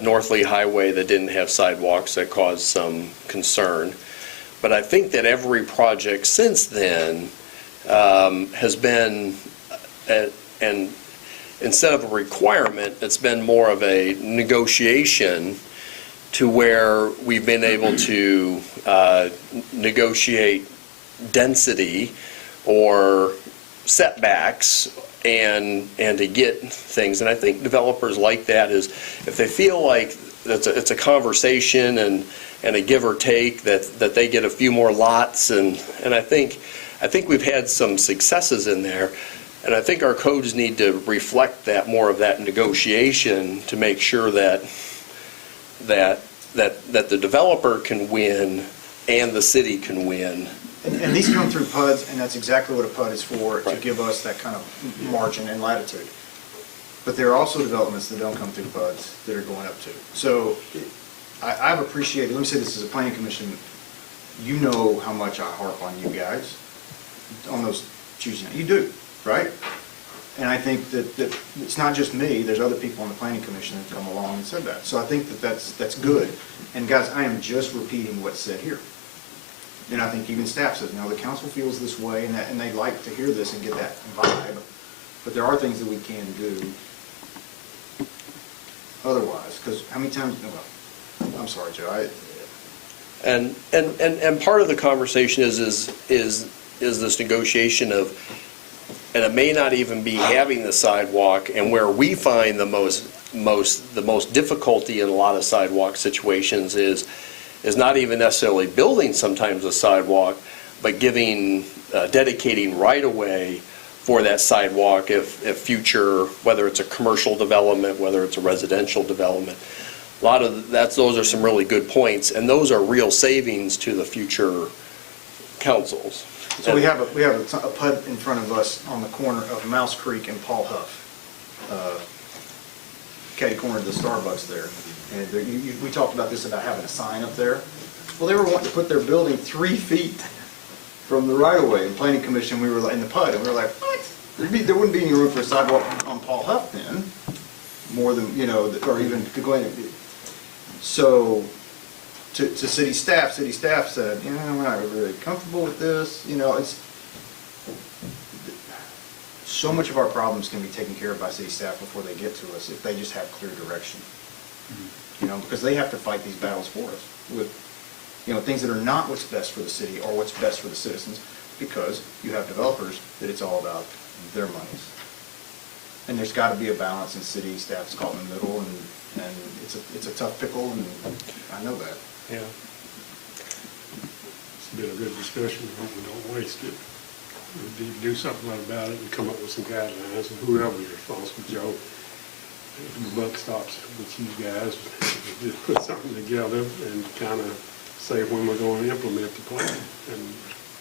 North Lee Highway that didn't have sidewalks that caused some concern. But I think that every project since then has been, and instead of a requirement, it's been more of a negotiation to where we've been able to negotiate density or setbacks and to get things. And I think developers like that is if they feel like it's a conversation and a give or take that they get a few more lots, and I think we've had some successes in there. And I think our codes need to reflect that, more of that negotiation, to make sure that the developer can win and the city can win. And these come through PUDs, and that's exactly what a PUD is for, to Right. give us that kind of margin and latitude. But there are also developments that don't come through PUDs that are going up to. So I've appreciated, let me say this as a planning commission, you know how much I harp on you guys on those choosing. You do, right? And I think that it's not just me, there's other people on the planning commission that come along and said that. So I think that's good. And guys, I am just repeating what's said here. And I think even staff says, no, the council feels this way, and they'd like to hear this and get that vibe. But there are things that we can do otherwise, because how many times, well, I'm sorry, Joe, And part of the conversation is this negotiation of, and it may not even be having the sidewalk, and where we find the most difficulty in a lot of sidewalk situations is not even necessarily building sometimes a sidewalk, but dedicating right-of-way for that sidewalk if future, whether it's a commercial development, whether it's a residential development. A lot of those are some really good points, and those are real savings to the future councils. So we have a PUD in front of us on the corner of Mouse Creek and Paul Huff, catty corner of the Starbucks there. And we talked about this, about having a sign up there. Well, they were wanting to put their building 3 feet from the right-of-way. In planning commission, we were in the PUD, and we were like, what? There wouldn't be any room for a sidewalk on Paul Huff then, more than, or even to go in. So to city staff said, we're not really comfortable with this. It's so much of our problems can be taken care of by city staff before they get to us if they just have clear direction. Because they have to fight these battles for us with, things that are not what's best for the city or what's best for the citizens, because you have developers that it's all about their monies. And there's got to be a balance, and city staff's caught in the middle, and it's a tough pickle, and I know that. Yeah. It's been a good discussion. I hope we don't waste it. We need to do something about it and come up with some guidelines, and whoever's responsible, Joe, the buck stops with you guys. Just put something together and kind of say when we're going to implement the plan, and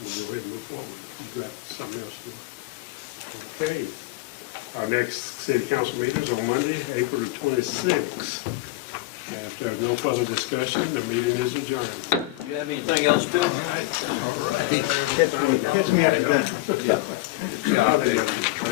we'll go ahead and move forward. You've got something else to do. Okay. Our next city council meeting is on Monday, April the 26th. And if there's no further discussion, the meeting is adjourned. Do you have anything else, Bill? Catch me after that. Yeah.